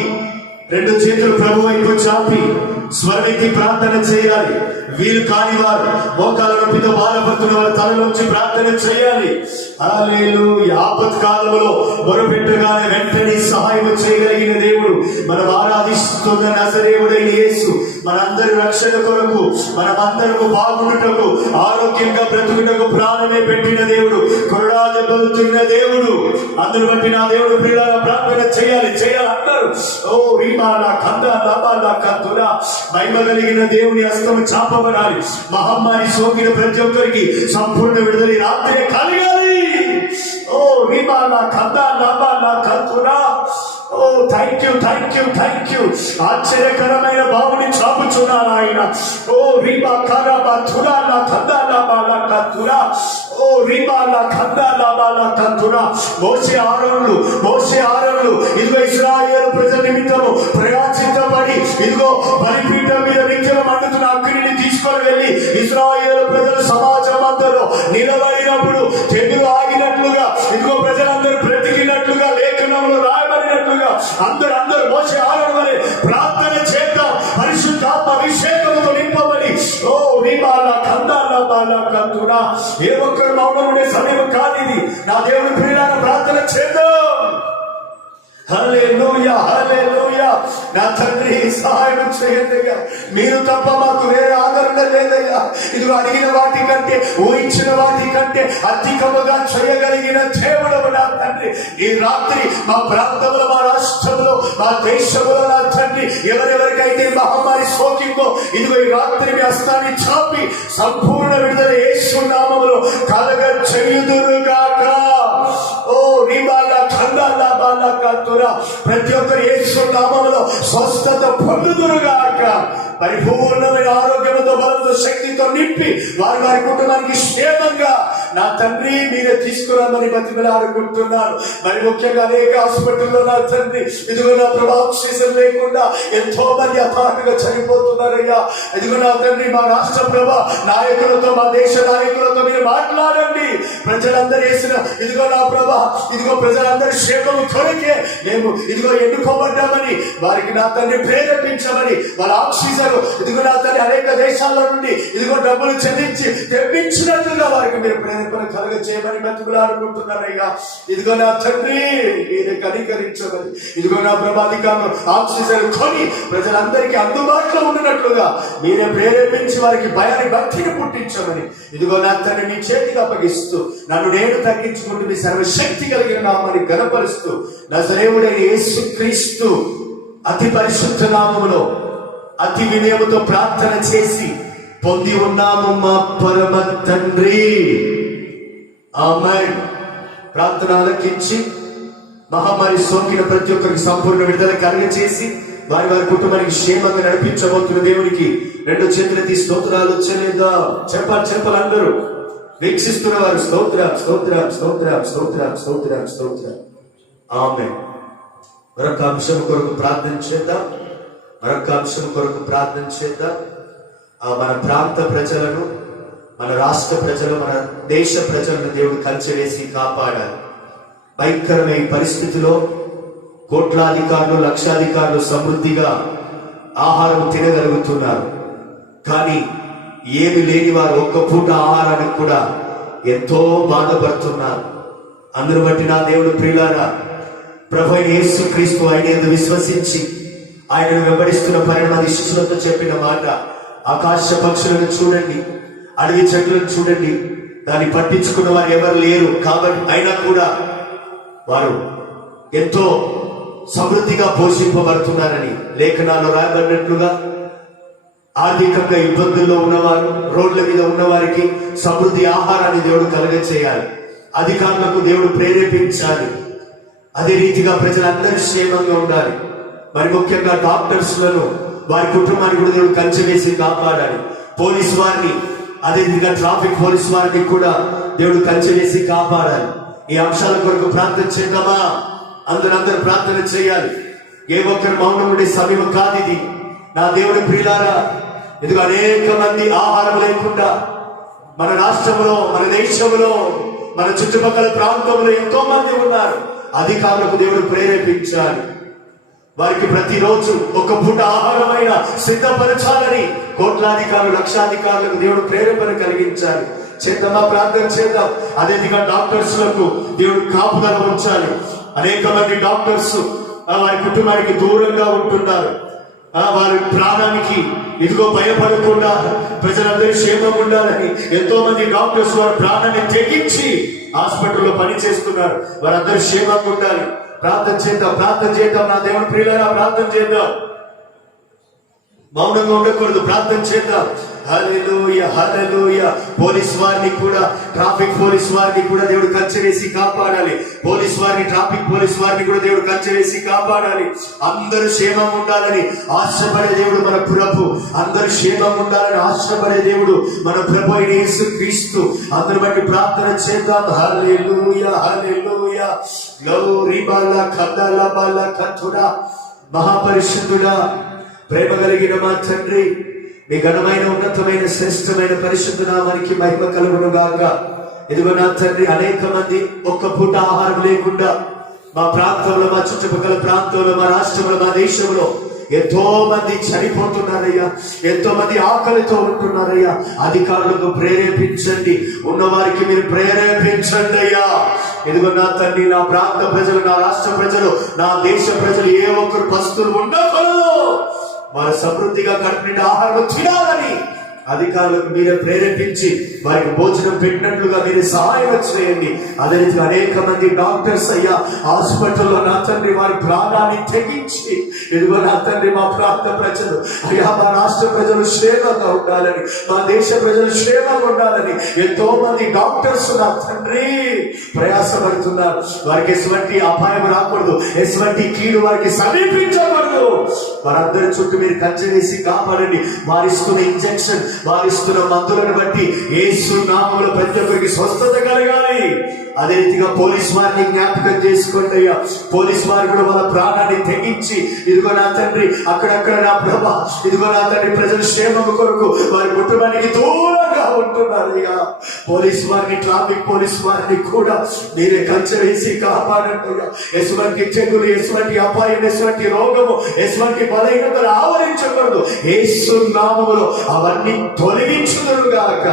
రెండు చేతులు ప్రభు వైపు చాపి స్వరమెత్తి ప్రార్థన చేయాలి. వీలు కాని వారు మోకాల నొప్పితో బాధపడుతున్న వారు తలలోంచి ప్రార్థన చేయాలి. హల్లెలూయా. ఆపత్కాలంలో మొరపెట్టగానే వెంటనే సహాయం చేయగలిగిన దేవుడు, మనం ఆరాధిస్తున్న నజరేయుడైన యేసు మనందరి రక్షణ కొరకు, మనమందరము బాగుండుటకు, ఆరోగ్యంగా బ్రతుకుటకు ప్రాణమే పెట్టిన దేవుడు, కొరడా దెబ్బలుతున్న దేవుడు. అందరూ బట్టి నా దేవుడు ప్రియులారా ప్రార్థన చేయాలి అందరూ. ఓ రీమాలా కందా లాబాలా కతురా, మహిమ కలిగిన దేవుని హస్తము చాపబడాలి. మహమ్మారి సోకిన ప్రతి ఒక్కరికి సంపూర్ణ విడుదల రాత్రి కలగాలి. ఓ రీమాలా కందా లాబాలా కతురా. ఓ thank you, thank you, thank you. ఆశ్చర్యకరమైన బాబుని చాపుచున్నాను ఆయన. ఓ రీమా కారాబా తురాలా కందాలా బాలా కతురా. ఓ రీమాలా కందాలా బాలా కతురా. మోసే ఆరోనులు ఇదిగో ఇశ్రాయేలు ప్రజల నిమిత్తము ప్రయాచితపడి ఇదిగో బలిపీఠం మీద నిత్యం మండుతున్న అగ్నిని తీసుకొని వెళ్ళి ఇశ్రాయేలు ప్రజల సమాజం అందరూ నిలబడినప్పుడు తెగులు ఆగినట్లుగా, ఇదిగో ప్రజలందరూ బ్రతికినట్లుగా, లేఖనంలో రాయబడినట్లుగా అందరూ మోసే ఆరోను వలె ప్రార్థన చేద్దాం. పరిశుద్ధాత్మ అభిషేకంతో నింపబడి ఓ రీమాలా కందాలా బాలా కతురా. ఏ ఒక్కరు మౌనం ఉండే సమయం కాదు ఇది. నా దేవుని ప్రియులారా ప్రార్థన చేద్దాం. హల్లెలూయా, హల్లెలూయా. నా తండ్రి సహాయం చేయండిగా. మీరు తప్ప మాకు వేరే ఆదరణ లేదయ్యా. ఇదిగో అడిగిన వాటి కంటే, ఊహించిన వాటి కంటే అధికముగా చేయగలిగిన దేవుడవు నా తండ్రి. ఈ రాత్రి మా ప్రాంతంలో, మా రాష్ట్రంలో, మా దేశంలో నా తండ్రి ఎవరెవరికైతే మహమ్మారి సోకిందో ఇదిగో ఈ రాత్రి మీ హస్తాన్ని చాపి సంపూర్ణ విడుదల యేసు నామములో కలగ చేయుదురుగాక. ఓ రీమాలా కందాలా బాలా కతురా. ప్రతి ఒక్కరు యేసు నామములో స్వస్థత పొందుదురుగాక. పరిపూర్ణమైన ఆరోగ్యంతో, బలంతో, శక్తితో నింపి వారి కుటుంబానికి క్షేమంగా నా తండ్రి మీరే తీసుకురామని బతిమలాడుకుంటున్నాను. మరి ముఖ్యంగా అనేక హాస్పిటల్లో నా తండ్రి ఇదిగో నా ప్రభా ఆక్సిజన్ లేకుండా ఎంతో మంది అపాటుగా చనిపోతున్నారయ్యా. ఇదిగో నా తండ్రి మా రాష్ట్ర ప్రభా నాయకులతో, మా దేశ నాయకులతో మీరు మాట్లాడండి. ప్రజలందరూ వేసిన ఇదిగో నా ప్రభా ఇదిగో ప్రజలందరి క్షేమము కొరకే మేము ఇదిగో ఎన్నుకోబడ్డామని వారికి నా తండ్రి ప్రేరేపించమని, వాళ్ళ ఆక్సిజన్ ఇదిగో నా తండ్రి అనేక దేశాల నుండి ఇదిగో డబ్బులు చెల్లించి తెప్పించినట్లుగా వారికి మీరు ప్రేరేపణ కలుగ చేయమని బతుకులాడుకుంటున్నారయ్యా. ఇదిగో నా తండ్రి మీరే కనికరించమని, ఇదిగో నా ప్రభాధికారులు ఆక్సిజన్ కొని ప్రజలందరికీ అందుబాటులో ఉన్నట్లుగా మీరే ప్రేరేపించి వారికి భయాన్ని భక్తిని పుట్టించమని ఇదిగో నా తండ్రి మీ చేతికి అప్పగిస్తూ నన్ను నేను తగ్గించుకుంటూ మీ సర్వశక్తి కలిగిన నామని గణపరుస్తూ నజరేయుడైన యేసుక్రీస్తు అతి పరిశుద్ధ నామములో అతి వినయముతో ప్రార్థన చేసి పొంది ఉన్నాము మా పరమ తండ్రి. ఆమేన్. ప్రార్థన ఆలకించి మహమ్మారి సోకిన ప్రతి ఒక్కరికి సంపూర్ణ విడుదల కలుగజేసి వారి వారి కుటుంబానికి క్షేమంగా నడిపించబోతున్న దేవునికి రెండు చేతులెత్తి స్తోత్రాలు చెల్లిద్దాం. చెప్పాలి అందరూ వీక్షిస్తున్న వారు స్తోత్రం స్తోత్రం స్తోత్రం స్తోత్రం స్తోత్రం స్తోత్రం. ఆమేన్. మరొక అంశం కొరకు ప్రార్థన చేద్దాం. మన ప్రాంత ప్రజలను, మన రాష్ట్ర ప్రజలు, మన దేశ ప్రజలను దేవుడు కంచెవేసి కాపాడాలి. భయంకరమైన పరిస్థితిలో కోట్లాధికారులు, లక్షాధికారులు సమృద్ధిగా ఆహారం తినగలుగుతున్నారు. కానీ ఏమి లేని వారు ఒక్క పూట ఆహారానికి కూడా ఎంతో బాధపడుతున్నారు. అందును బట్టి నా దేవుడు ప్రియులారా, ప్రభు అయిన యేసుక్రీస్తు ఆయన విశ్వసించి ఆయనను వెంబడిస్తున్న 12 మంది శిష్యులతో చెప్పిన మాట, ఆకాశ పక్షులను చూడండి, అడవి చెట్లను చూడండి, దాన్ని పట్టించుకున్న వారు ఎవరు లేరు. కాబట్టి అయినా కూడా వారు ఎంతో సమృద్ధిగా పోషింపబడుతున్నారని లేఖనాల్లో రాయబడినట్లుగా ఆర్థికంగా ఇబ్బందుల్లో ఉన్నవారు, రోడ్ల మీద ఉన్నవారికి సమృద్ధి ఆహారాన్ని దేవుడు కలుగచేయాలి. అధికారులకు దేవుడు ప్రేరేపించాలి. అదే రీతిగా ప్రజలందరూ క్షేమంగా ఉండాలి. మరి ముఖ్యంగా డాక్టర్స్లను, వారి కుటుంబాన్ని కూడా దేవుడు కంచె వేసి కాపాడాలి. పోలీసు వారిని, అదే రీతిగా ట్రాఫిక్ పోలీసు వారిని కూడా దేవుడు కంచె వేసి కాపాడాలి. ఈ అంశాల కొరకు ప్రార్థన చేద్దామా? అందరూ ప్రార్థన చేయాలి. ఏ ఒక్కరు మౌనం ఉండే సమయం కాదు ఇది. నా దేవుడి ప్రియులారా, ఇదిగో అనేక మంది ఆహారం లేకుండా మన రాష్ట్రంలో, మన దేశంలో, మన చుట్టుపక్కల ప్రాంతంలో ఎంతో మంది ఉన్నారు. అధికారులకు దేవుడు ప్రేరేపించాలి. వారికి ప్రతిరోజు ఒక పూట ఆహారమైన సిద్ధపరచాలని కోట్లాధికారులు, లక్షాధికారులకు దేవుడు ప్రేరేపణ కలిగించాలి. చేద్దామా? ప్రార్థన చేద్దాం. అదేవిధంగా డాక్టర్స్లకు దేవుడు కాపుదల ఉంచాలి. అనేక మంది డాక్టర్స్ వారి కుటుంబానికి దూరంగా ఉంటున్నారు. వారి ప్రాణానికి ఇదిగో భయపడకుండా ప్రజలందరూ క్షేమం ఉండాలని ఎంతో మంది డాక్టర్స్ వారి ప్రాణాన్ని తెగించి హాస్పిటల్లో పని చేస్తున్నారు. వారందరూ క్షేమంగా ఉండాలి. ప్రార్థన చేద్దాం. నా దేవుని ప్రియులారా, ప్రార్థన చేద్దాం. మౌనంగా ఉండకూడదు, ప్రార్థన చేద్దాం. హల్లెలూయా, హల్లెలూయా. పోలీస్ వారిని కూడా, ట్రాఫిక్ పోలీస్ వారిని కూడా దేవుడు కంచె వేసి కాపాడాలి. పోలీస్ వారిని, ట్రాఫిక్ పోలీస్ వారిని కూడా దేవుడు కంచె వేసి కాపాడాలి. అందరూ క్షేమం ఉండాలని ఆశపడే దేవుడు మన ప్రభు. అందరూ క్షేమం ఉండాలని ఆశపడే దేవుడు మన ప్రభు అయిన యేసుక్రీస్తు. అందరూ బట్టి ప్రార్థన చేద్దాం. హల్లెలూయా, హల్లెలూయా. గ్లోరీ బాలా ఖందాలా బాలా ఖతుడా. మహాపరిశుద్ధుడా, ప్రేమ కలిగిన మా తండ్రి, మీ ఘనమైన, ఉన్నతమైన, శ్రేష్టమైన పరిశుద్ధ నామానికి మహిమ కలుగును గాక. ఇదిగో నా తండ్రి, అనేక మంది ఒక్క పూట ఆహారం లేకుండా మా ప్రాంతంలో, మా చుట్టుపక్కల ప్రాంతంలో, మా రాష్ట్రంలో, మా దేశంలో ఎంతో మంది చనిపోతున్నారయ్యా. ఎంతో మంది ఆకలితో ఉంటున్నారయ్యా. అధికారులకు ప్రేరేపించండి, ఉన్నవారికి మీరు ప్రేరేపించండి అయ్యా. ఇదిగో నా తండ్రి, నా ప్రాంత ప్రజలు, నా రాష్ట్ర ప్రజలు, నా దేశ ప్రజలు ఏ ఒక్కరు పస్తులు ఉండకూడదు. వారు సమృద్ధిగా కడుపు నిండా ఆహారం తినాలని అధికారులకు మీరే ప్రేరేపించి వారికి భోజనం పెట్టినట్లుగా మీరు సహాయం చేయండి. అదే రీతిగా అనేక మంది డాక్టర్స్ అయ్యా హాస్పిటల్లో నా తండ్రి వారి ప్రాణాన్ని తెగించి ఇదిగో నా తండ్రి మా ప్రాంత ప్రజలు అయ్యా, మా రాష్ట్ర ప్రజలు క్షేమంగా ఉండాలని, మా దేశ ప్రజలు క్షేమంగా ఉండాలని ఎంతో మంది డాక్టర్స్ నా తండ్రి ప్రయాసపడుతున్నారు. వారికి ఎటువంటి అపాయం రాకూడదు, ఎటువంటి కీడు వారికి సమీపించకూడదు. వారందరి చుట్టూ మీరు కంచె వేసి కాపాడండి. వారిస్తున్న ఇంజెక్షన్, వారిస్తున్న మందులను బట్టి యేసు నామములో ప్రతి ఒక్కరికి స్వస్థత కలగాలి. అదే రీతిగా పోలీస్ వారిని జ్ఞాపకం చేసుకోండి అయ్యా. పోలీస్ వారు కూడా వాళ్ళ ప్రాణాన్ని తెగించి ఇదిగో నా తండ్రి అక్కడక్కడ నా ప్రభా ఇదిగో నా తండ్రి ప్రజల క్షేమం కొరకు వారి కుటుంబానికి దూరంగా ఉంటున్నారు అయ్యా. పోలీస్ వారిని ట్రాఫిక్ పోలీస్ వారిని కూడా మీరే కంచె వేసి కాపాడండి అయ్యా. ఎటువంటి చెగులు, ఎటువంటి అపాయం, ఎటువంటి రోగము, ఎటువంటి బలహీనతలు ఆవరించకూడదు. యేసు నామములో అవన్నీ తొలగించుదురుగాక.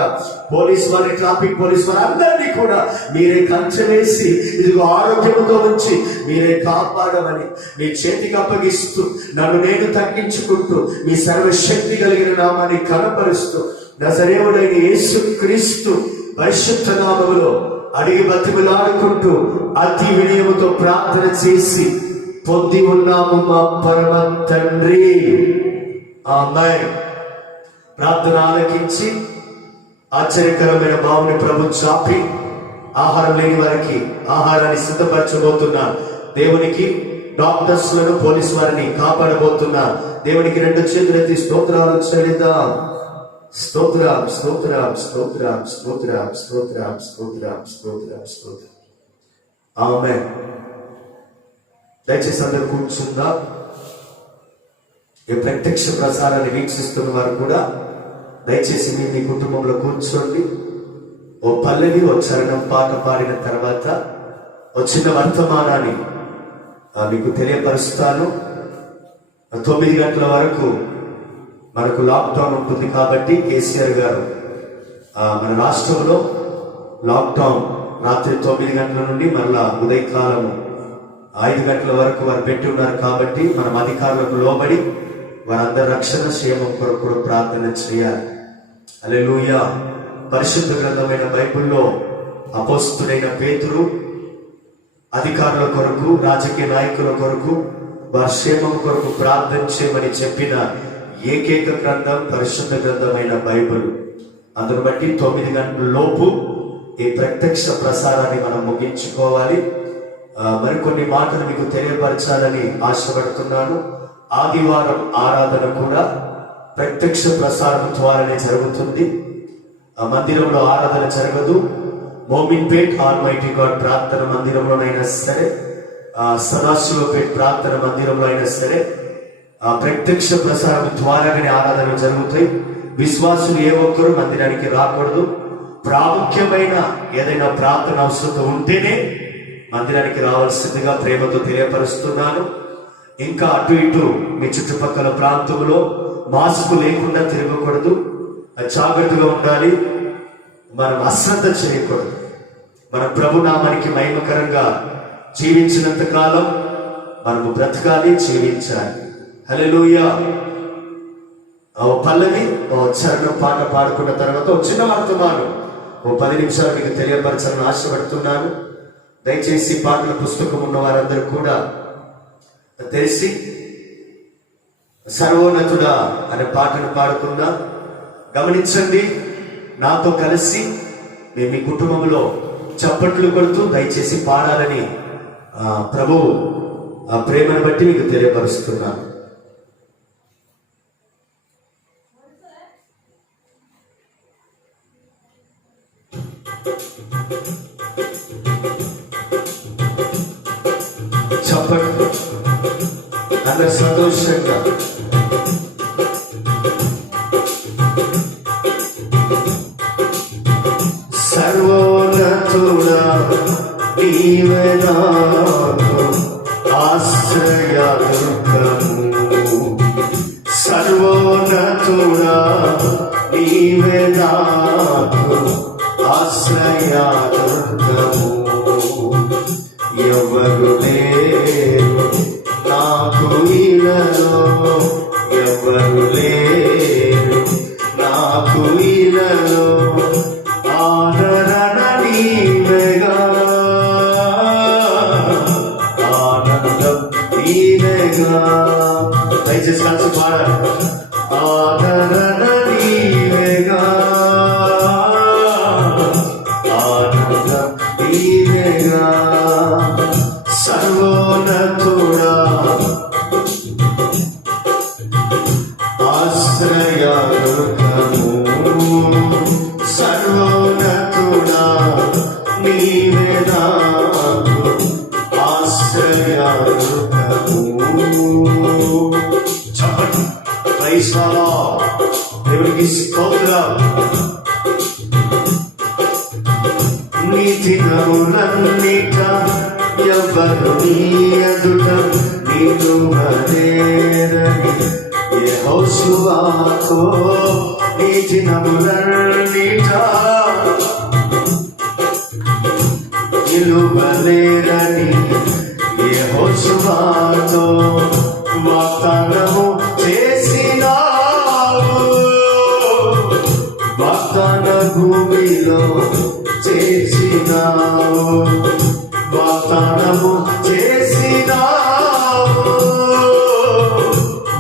పోలీస్ వారి, ట్రాఫిక్ పోలీస్ వారి అందరినీ కూడా మీరే కంచె వేసి ఇదిగో ఆరోగ్యంతో ఉంచి మీరే కాపాడమని మీ చేతికి అప్పగిస్తూ నన్ను నేను తగ్గించుకుంటూ మీ సర్వశక్తి కలిగిన నామాన్ని కనపరుస్తూ నజరేయుడైన యేసు క్రీస్తు పరిశుద్ధ నామములో అడిగి బతిమలాడుకుంటూ అతి వినయముతో ప్రార్థన చేసి పొంది ఉన్నాము మా పరమ తండ్రి. ఆమేన్. ప్రార్థన ఆలకించి ఆశ్చర్యకరమైన భావని ప్రభు చాపి ఆహారం లేని వారికి ఆహారాన్ని సిద్ధపరచబోతున్న దేవునికి, డాక్టర్స్ లను పోలీసు వారిని కాపాడబోతున్న దేవునికి 2 చేతులెత్తి స్తోత్రాలు చెల్లిద్దాం. స్తోత్రం, స్తోత్రం, స్తోత్రం, స్తోత్రం, స్తోత్రం, స్తోత్రం, స్తోత్రం, స్తోత్రం. ఆమేన్. దయచేసి అందరూ కూర్చుందా. ఈ ప్రత్యక్ష ప్రసారాన్ని వీక్షిస్తున్న వారు కూడా దయచేసి మీ కుటుంబంలో కూర్చోండి. ఓ పల్లవి, ఓ చరణం పాట పాడిన తర్వాత ఓ చిన్న వర్తమానాన్ని మీకు తెలియపరుస్తాను. 9 గంటల వరకు మనకు లాక్డౌన్ ఉంటుంది కాబట్టి కేసీఆర్ గారు మన రాష్ట్రంలో లాక్డౌన్ రాత్రి 9 గంటల నుండి మళ్ళా ఉదయకాలము 5 గంటల వరకు వారు పెట్టి ఉన్నారు. కాబట్టి మనం అధికారులకు లోబడి వారందరి రక్షణ క్షేమం కొరకు కూడా ప్రార్థన చేయాలి. హల్లెలూయా. పరిశుద్ధ గ్రంథమైన బైబిల్లో అపోస్తుడైన పేతురు అధికారుల కొరకు, రాజకీయ నాయకుల కొరకు, వారి క్షేమం కొరకు ప్రార్థన చేయమని చెప్పిన ఏకైక గ్రంథం పరిశుద్ధ గ్రంథమైన బైబిల్. అందును బట్టి 9 గంటల లోపు ఈ ప్రత్యక్ష ప్రసారాన్ని మనం ముగించుకోవాలి. మరికొన్ని మాటలు మీకు తెలియపరచాలని ఆశపడుతున్నాను. ఆదివారం ఆరాధన కూడా ప్రత్యక్ష ప్రసారం ద్వారానే జరుగుతుంది. మందిరంలో ఆరాధన జరగదు. మోమిన్పేట్ ఆల్మైటీ గాడ్ ప్రార్థన మందిరంలోనైనా సరే, సదాశివపేట్ ప్రార్థన మందిరంలో అయినా సరే ప్రత్యక్ష ప్రసారం ద్వారానే ఆరాధన జరుగుతాయి. విశ్వాసులు ఏ ఒక్కరు మందిరానికి రాకూడదు. ప్రాముఖ్యమైన ఏదైనా ప్రార్థన అవసరం ఉంటేనే మందిరానికి రావాల్సిందిగా ప్రేమతో తెలియపరుస్తున్నాను. ఇంకా అటు ఇటు మీ చుట్టుపక్కల ప్రాంతంలో మాస్క్ లేకుండా తిరగకూడదు. జాగ్రత్తగా ఉండాలి. మనం అశ్రద్ధ చేయకూడదు. మన ప్రభునామానికి మహిమకరంగా జీవించినంత కాలం మనము బ్రతకాలి, జీవించాలి. హల్లెలూయా. ఓ పల్లవి, ఓ చరణం పాట పాడుకున్న తర్వాత ఒక చిన్న వర్తమానం 10 నిమిషాలు మీకు తెలియపరచాలని ఆశపడుతున్నాను. దయచేసి పాటల పుస్తకం ఉన్న వారందరూ కూడా తెలిసి సర్వోన్నతుడా అనే పాటను పాడుకుందాం. గమనించండి, నాతో కలిసి మీ కుటుంబంలో చప్పట్లు కొడుతూ దయచేసి పాడాలని ప్రభు ఆ ప్రేమను బట్టి మీకు తెలియపరుస్తున్నాను. చప్పట్లు అందరూ సంతోషంగా. సర్వోన్నతుడా నీవే నాకు ఆశ్రయదుర్గము. సర్వోన్నతుడా నీవే నాకు ఆశ్రయదుర్గము. ఎవరు లేరు నాకు ఇలలో, ఎవరు లేరు నాకు ఇలలో. ఆదరణ నీవేగా, ఆనందం నీవేగా. దయచేసి కలిసి పాడాలి. ఆదరణ నీవేగా, ఆనందం నీవేగా. సర్వోన్నతుడా ఆశ్రయదుర్గము. సర్వోన్నతుడా నీవే నాకు ఆశ్రయదుర్గము. చెప్పండి, ప్రైజ్ ది లార్డ్. దేవునికి స్తోత్రం. నీ దినములన్నిట ఎవరు నీ ఎదుట నీకు వలేరని యెహోషువతో నీ దినములన్నిట నిలువలేరని యెహోషువతో వాగ్దానము చేసినావు. వాగ్దాన భూమిలో చేసినావు, వాగ్దానము చేసినావు,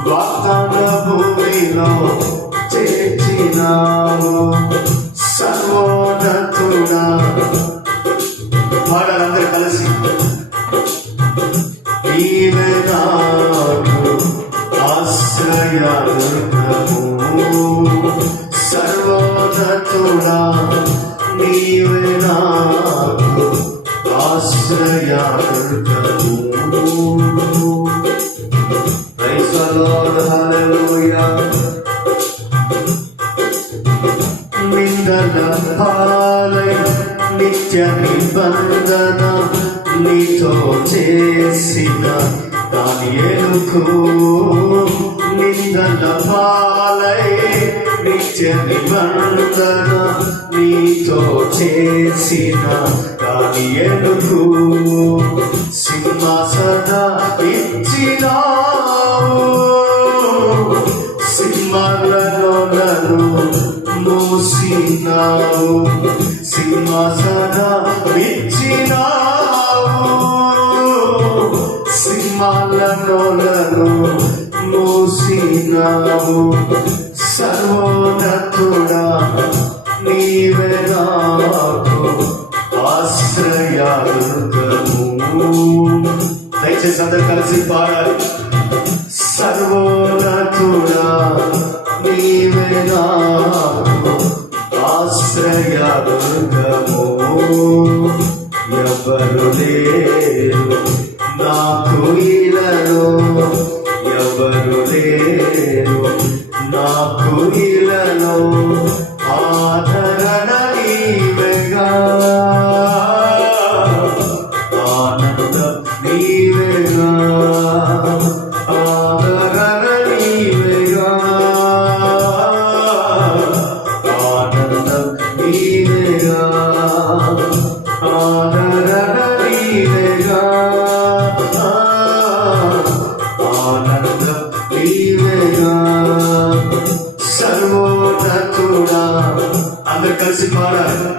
వాగ్దాన భూమిలో చేసినావు. సర్వోన్నతుడా పాడాలందరూ కలిసి. నీవే నాకు ఆశ్రయదుర్గము. సర్వోన్నతుడా నీవే నాకు ఆశ్రయదుర్గము. ప్రైజ్ ది లార్డ్, హల్లెలూయా. నిందల పాలై నిత్య నిబంధన నీతో చేసిన దానియేలుకు. నిందల పాలై నిత్య నిబంధన నీతో చేసిన దానియేలుకు సింహాసన ఇచ్చినావు. సింహాలలో నన్ను మోసినావు, సింహాసన ఇచ్చినావు. సింహాలలో నన్ను మోసినావు. సర్వోన్నతుడా నీవే నాకు ఆశ్రయదుర్గము. దయచేసి అందరూ కలిసి పాడాలి. సర్వోన్నతుడా నీవే నాకు ఆశ్రయదుర్గము. ఎవరు లేరు నాకు ఇలలో, ఎవరు లేరు నాకు ఇలలో. ఆదరణ నీవేగా, ఆనందం నీవేగా, ఆదరణ నీవేగా, ఆనందం నీవేగా, ఆదరణ నీవేగా, ఆనందం నీవేగా. సర్వోన్నతుడా అందరు కలిసి పాడాలి.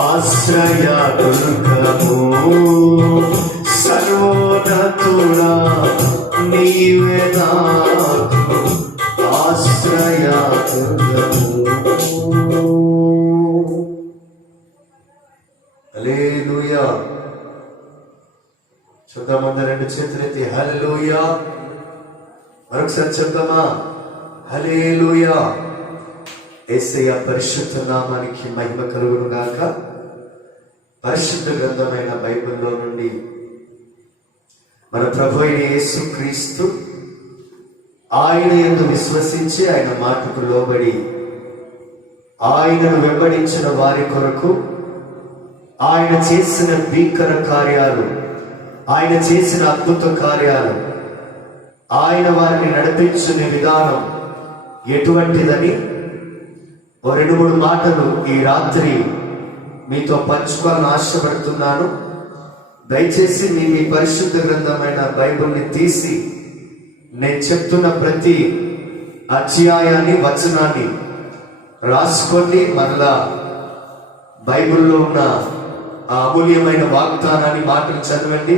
ఆశ్రయదుర్గము. సర్వోన్నతుడా నీవే నాకు ఆశ్రయదుర్గము. హల్లెలూయా. చూద్దామందరూ రెండు చేతులెత్తి హల్లెలూయా. మరొకసారి చెప్తామా? హల్లెలూయా. యేసయ్య పరిశుద్ధ నామానికి మహిమ కలుగును గాక. పరిశుద్ధ గ్రంథమైన బైబిల్లో నుండి మన ప్రభు అయిన యేసుక్రీస్తు ఆయన యందు విశ్వసించి ఆయన మాటకు లోబడి ఆయనను వెంబడించిన వారి కొరకు ఆయన చేసిన భీకర కార్యాలు, ఆయన చేసిన అద్భుత కార్యాలు, ఆయన వారిని నడిపించుకునే విధానం ఎటువంటిదని ఓ 2-3 మాటలు ఈ రాత్రి మీతో పంచుకోవాలని ఆశపడుతున్నాను. దయచేసి మీ పరిశుద్ధ గ్రంథమైన బైబిల్ని తీసి నేను చెప్తున్న ప్రతి అధ్యాయాన్ని, వచనాన్ని రాసుకోండి. మరలా బైబిల్లో ఉన్న ఆ అమూల్యమైన వాగ్దానాన్ని, మాటలు చదవండి.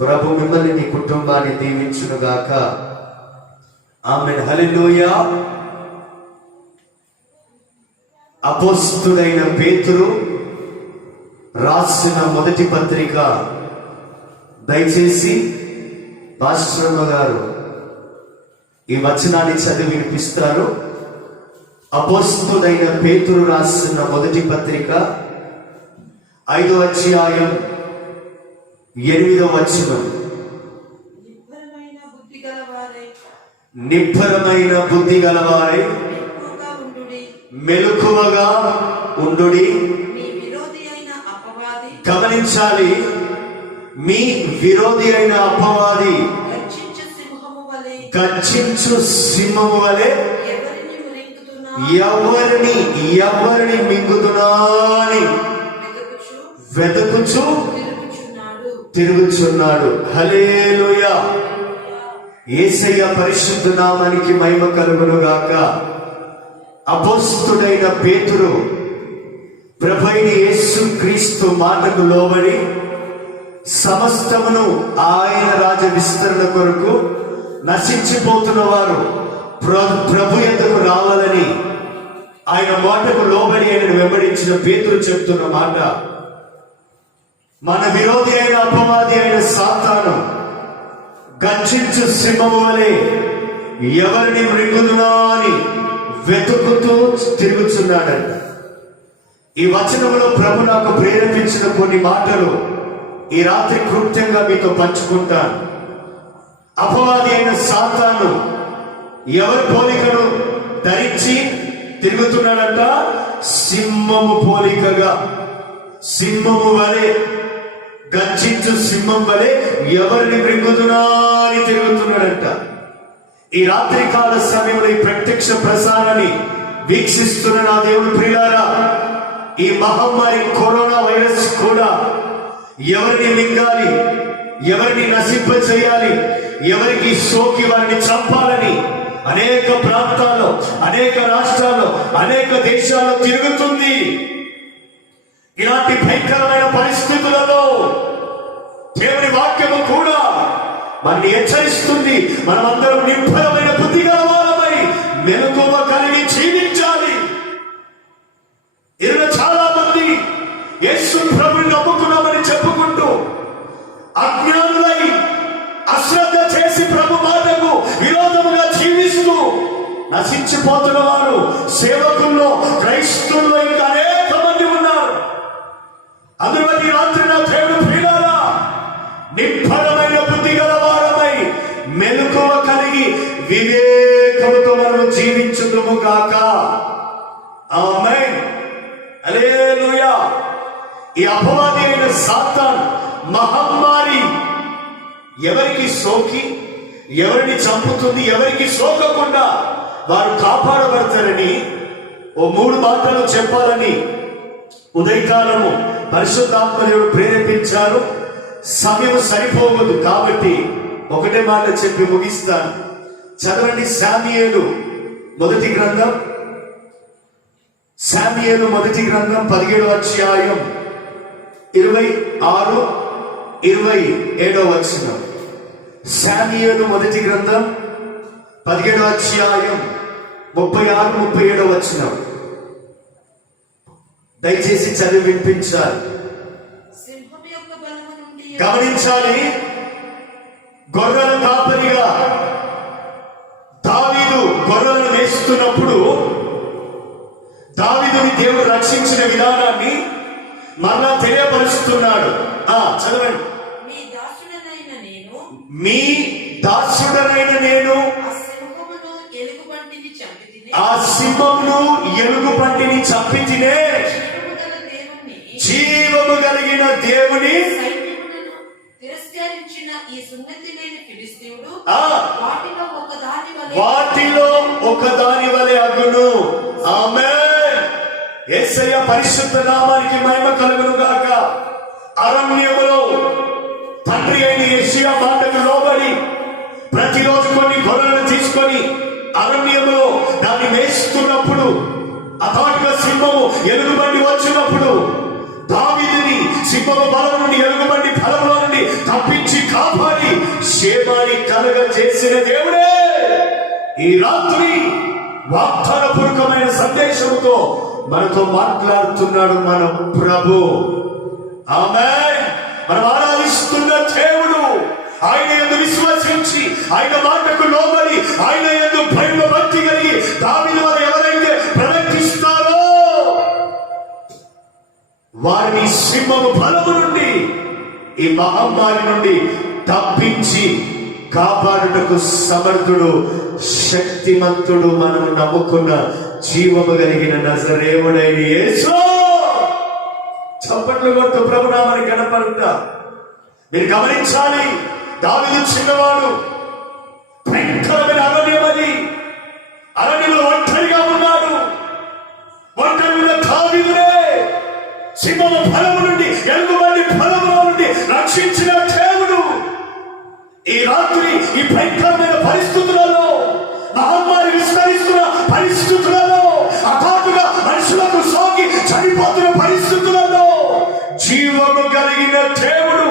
ప్రభు మిమ్మల్ని, మీ కుటుంబాన్ని దీవించునుగాక. ఆమేన్. హల్లెలూయా. అపోస్తుడైన పేతురు రాసిన మొదటి పత్రిక, దయచేసి భాస్కరమ్మ గారు ఈ వచనాన్ని చదివి వినిపిస్తారు. అపోస్తలుడైన పేతురు రాసిన మొదటి పత్రిక 5వ అధ్యాయం 8వ వచనం. నిబ్బరమైన బుద్ధి గలవారై మెలకువగా ఉండుడి. గమనించాలి, మీ విరోధి అయిన అపవాది గర్జించు సింహము వలె ఎవరిని మింగుతున్నాని వెతుకుచు తిరుగుచున్నాడు. హల్లెలూయా. యేసయ్య పరిశుద్ధ నామానికి మహిమ కలుగును గాక. అపోస్తలుడైన పేతురు ప్రభువైన యేసుక్రీస్తు మాటకు లోబడి సమస్తమును ఆయన రాజ విస్తరణ కొరకు నశించిపోతున్న వారు ప్రభు యొద్దకు రావాలని ఆయన మాటకు లోబడి ఆయన వెంబడించిన పేతురు చెప్తున్న మాట, మన విరోధి అయిన అపవాది అయిన సాతాను గర్జించు సింహము వలె ఎవరిని మృంగుదునా అని వెతుకుతూ తిరుగుతున్నాడంట. ఈ వచనంలో ప్రభు నాకు ప్రేరేపించిన కొన్ని మాటలు ఈ రాత్రి కృత్యంగా మీతో పంచుకుంటాను. అపవాది అయిన సాతాను ఎవరి పోలికను ధరించి తిరుగుతున్నాడంట? సింహము పోలికగా, సింహము వలె, గర్జించు సింహం వలె ఎవరిని మృంగుదునా అని తిరుగుతున్నాడంట. ఈ రాత్రి కాల సమయంలో ఈ ప్రత్యక్ష ప్రసారాన్ని వీక్షిస్తున్న నా దేవుని ప్రియులారా, ఈ మహమ్మారి కరోనా వైరస్ కూడా ఎవరిని మింగాలి, ఎవరిని నశింప చేయాలి, ఎవరికి సోకి వారిని చంపాలని అనేక ప్రాంతాల్లో, అనేక రాష్ట్రాల్లో, అనేక దేశాల్లో తిరుగుతుంది. ఇలాంటి భయంకరమైన పరిస్థితులలో దేవుని వాక్యము కూడా మనల్ని హెచ్చరిస్తుంది. మనమందరం నిబ్బరమైన బుద్ధి గలవారమై మెలకువ కలిగి జీవించాలి. ఇలా చాలా మంది యేసు ప్రభువుని నమ్ముకున్నామని చెప్పుకుంటూ అజ్ఞానులై అశ్రద్ధ చేసి ప్రభు మాటకు విరోధముగా జీవిస్తూ నశించిపోతున్న వారు సేవకుల్లో, క్రైస్తవుల్లో ఇంకా అనేక మంది ఉన్నారు. అందువల్ల ఈ రాత్రి నా దేవుడు ప్రియులారా, నిబ్బరమైన బుద్ధి గలవారమై మెలకువ కలిగి వివేకముతో మనం జీవించుదుము గాక. ఆమేన్. హల్లెలూయా. ఈ అపవాది అయిన సాతాన్ మహమ్మారి ఎవరికి సోకి ఎవరిని చంపుతుంది, ఎవరికి సోకకుండా వారు కాపాడబడతారని ఓ 3 మాటలు చెప్పాలని ఉదయకాలము పరిశుద్ధాత్మదేవుడు ప్రేరేపించారు. సమయం సరిపోవద్దు కాబట్టి ఒకటే మాట చెప్పి ముగిస్తాను. చదవండి శామూయేలు మొదటి గ్రంథం, శామూయేలు మొదటి గ్రంథం 17వ అధ్యాయం 26, 27వ వచనం. శామూయేలు మొదటి గ్రంథం 17వ అధ్యాయం 36, 37వ వచనం. దయచేసి చదివి వినిపించాలి. గమనించాలి. గొర్రెల కాపరిగా దావీదు గొర్రెలను వేస్తున్నప్పుడు దావీదుని దేవుడు రక్షించిన విధానాన్ని మరలా తెలియపరుస్తున్నాడు. చదవండి. మీ దాసుడనైన నేను ఆ సింహమును ఎలుగుబంటిని చంపితినే, జీవము కలిగిన దేవుని వాటిలో ఒకదాని వలె అగును. ఆమేన్. యేసయ్య పరిశుద్ధ నామానికి మహిమ కలుగును గాక. అరణ్యములో తండ్రి అయిన యెషయా మాటకు లోబడి ప్రతిరోజు కొన్ని గొర్రెలను తీసుకొని అరణ్యములో దాన్ని వేస్తున్నప్పుడు అకాటుగా సింహము ఎలుగుబంటి వచ్చినప్పుడు దావీదుని సింహము బలం నుండి, ఎలుగుబంటి బలంలో నుండి తప్పించి కాపాడి క్షేమాన్ని కలుగ చేసిన దేవుడే ఈ రాత్రి వాగ్దానపూర్వకమైన సందేశంతో మనతో మాట్లాడుతున్నాడు మన ప్రభు. ఆమేన్. మనం ఆరాధిస్తున్న దేవుడు ఆయన యందు విశ్వసించి, ఆయన మాటకు లోబడి, ఆయన యందు భయభక్తి కలిగి దావీదు వారు ఎవరైతే వారిని సింహము బలము నుండి, ఈ మహమ్మారి నుండి తప్పించి కాపాడుటకు సమర్థుడు, శక్తిమంతుడు, మనము నమ్ముకున్న జీవము కలిగిన నజరేయుడైన యేసు. చప్పట్లు కొడుతూ ప్రభునామని గణపరుతా. మీరు గమనించాలి, దావీదు చిన్నవాడు, భయంకరమైన అరణ్యమది, అరణ్యంలో ఒంటరిగా ఉన్నాడు. ఒంటరి మీద దావీదునే సింహము బలము నుండి, ఎలుగుబంటి బలములో నుండి రక్షించిన దేవుడు. ఈ రాత్రి ఈ భయంకరమైన పరిస్థితులలో, మహమ్మారి విస్తరిస్తున్న పరిస్థితులలో, హఠాత్తుగా మనుషులకు సోకి చనిపోతున్న పరిస్థితులలో జీవము కలిగిన దేవుడు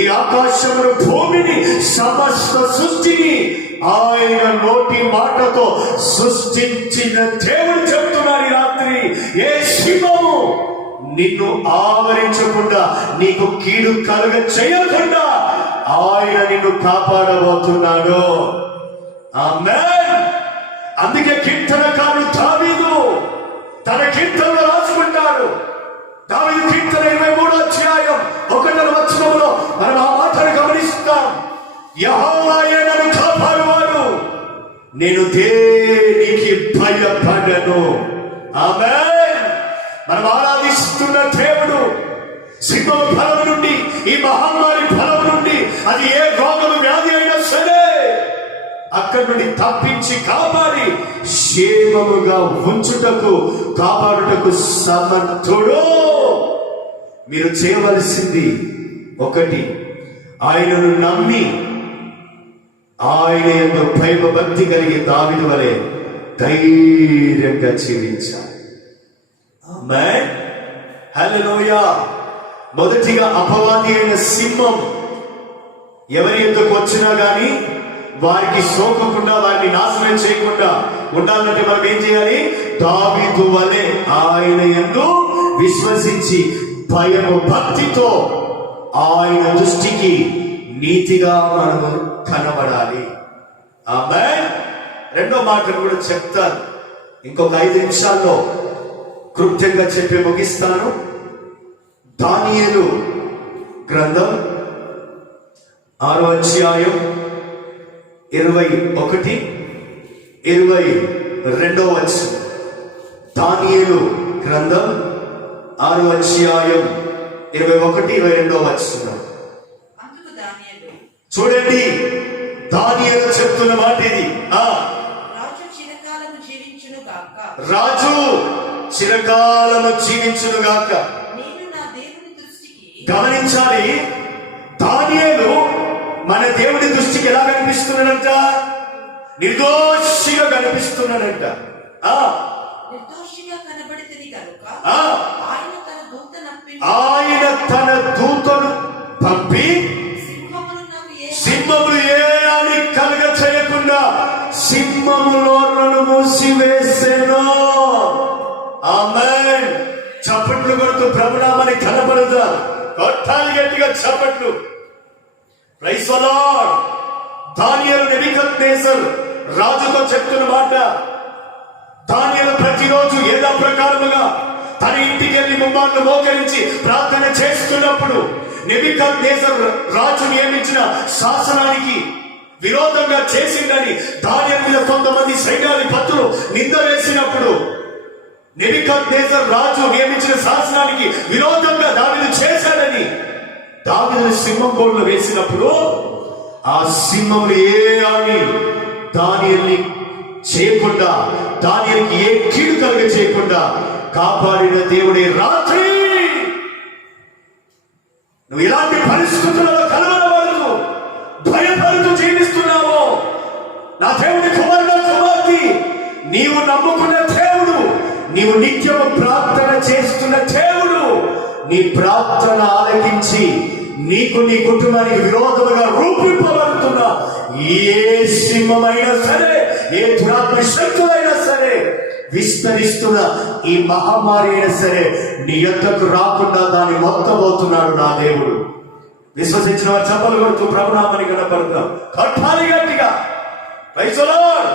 ఈ ఆకాశమును, భూమిని, సమస్త సృష్టిని ఆయన నోటి మాటతో సృష్టించిన దేవుడు చెప్తున్నాడు ఈ రాత్రి, ఏ సింహము నిన్ను ఆవరించకుండా, నీకు కీడు కలుగ చేయకుండా ఆయన నిన్ను కాపాడబోతున్నాడు. ఆమేన్. అందుకే కీర్తనకారుడు దావీదు తన కీర్తనలో రాసుకుంటాడు. దావీదు కీర్తన 23వ అధ్యాయం 1వ వచనంలో మనం ఆ మాటను గమనిస్తాం. యెహోవాయే నన్ను కాపాడువాడు, నేను దేనికి భయపడను. ఆమేన్. మనం ఆరాధిస్తున్న దేవుడు సింహం ఫలం నుండి, ఈ మహమ్మారి ఫలం నుండి, అది ఏ రోగము వ్యాధి అయినా సరే అక్కడి నుండి తప్పించి కాపాడి క్షేమముగా ఉంచుటకు, కాపాడుటకు సమర్థుడు. మీరు చేయవలసింది ఒకటి, ఆయనను నమ్మి ఆయన యందు భయభక్తి కలిగి దావీదు వలె ధైర్యంగా జీవించాలి. ఆమేన్. హల్లెలూయా. మొదటిగా అపవాది అయిన సింహం ఎవరి ఎందుకు వచ్చినా గాని వారికి సోకకుండా, వారిని నాశనం చేయకుండా ఉండాలంటే మనం ఏం చేయాలి? దావీదు వలె ఆయన యందు విశ్వసించి భయము భక్తితో ఆయన దృష్టికి నీతిగా మనము కనబడాలి. ఆమేన్. రెండో మాటను కూడా చెప్తాను, ఇంకొక 5 నిమిషాల్లో కృత్యంగా చెప్పి ముగిస్తాను. దానియేలు గ్రంథం 6వ అధ్యాయం 21, 22వ వచనం. దానియేలు గ్రంథం 6వ అధ్యాయం 21, 22వ వచనం. చూడండి, దానియేలు చెప్తున్న మాట ఇది. రాజు చిరకాలము జీవించును గాక, రాజు చిరకాలము జీవించును గాక. నేను నా దేవుని దృష్టికి, గమనించాలి, దానియేలు మన దేవుడి దృష్టికి ఎలా కనిపిస్తున్నాడంట? నిర్దోషిగా కనిపిస్తున్నాడంట. నిర్దోషిగా కనబడితేది కనుక ఆయన తన దూతను పంపి సింహములు ఏ అని కలుగ చేయకుండా సింహములను మూసివేసెను. ఆమేన్. చప్పట్లు కొడుతూ ప్రభునామాన్ని కనబడుతా. కొట్టాలి గట్టిగా చప్పట్లు. Praise the Lord. దానియేలు నెబుకద్నెజర్ రాజుతో చెప్తున్న మాట, దానియేలు ప్రతిరోజు ఏదో ప్రకారముగా తన ఇంటికి వెళ్లి ముమ్మార్లు మోకరించి ప్రార్థన చేస్తున్నప్పుడు నెబుకద్నెజర్ రాజు నియమించిన శాసనానికి విరోధంగా చేసిందని దానియేలు మీద కొంతమంది సైన్యాధిపతులు నింద వేసినప్పుడు, నెబుకద్నెజర్ రాజు నియమించిన శాసనానికి విరోధంగా దావీదు చేశాడని దావీదు సింహం గోడలో వేసినప్పుడు, ఆ సింహములు ఏ అని దానియేలుని చేయకుండా, దానియేలుకి ఏ కీడు కలుగ చేయకుండా కాపాడిన దేవుడే. రాత్రి నువ్వు ఇలాంటి పరిస్థితులలో కలవరవరకు భయపడుతూ జీవిస్తున్నావో, నా దేవుడి కుమారుడు, కుమార్తె, నీవు నమ్ముకున్న దేవుడు, నీవు నిత్యము ప్రార్థన చేస్తున్న దేవుడు నీ ప్రార్థన ఆలకించి నీకు, నీ కుటుంబానికి విరోధముగా రూపింపబడుతున్న ఏ సింహమైనా సరే, ఏ దురాత్మ శక్తులైనా సరే, విస్తరిస్తున్న ఈ మహమ్మారి అయినా సరే నీ యొద్దకు రాకుండా దాన్ని మొత్తబోతున్నాడు నా దేవుడు. విశ్వసించిన వారు చప్పలు కొడుతూ ప్రభునామాన్ని కనపడతాం. కొట్టాలి గట్టిగా. Praise the Lord.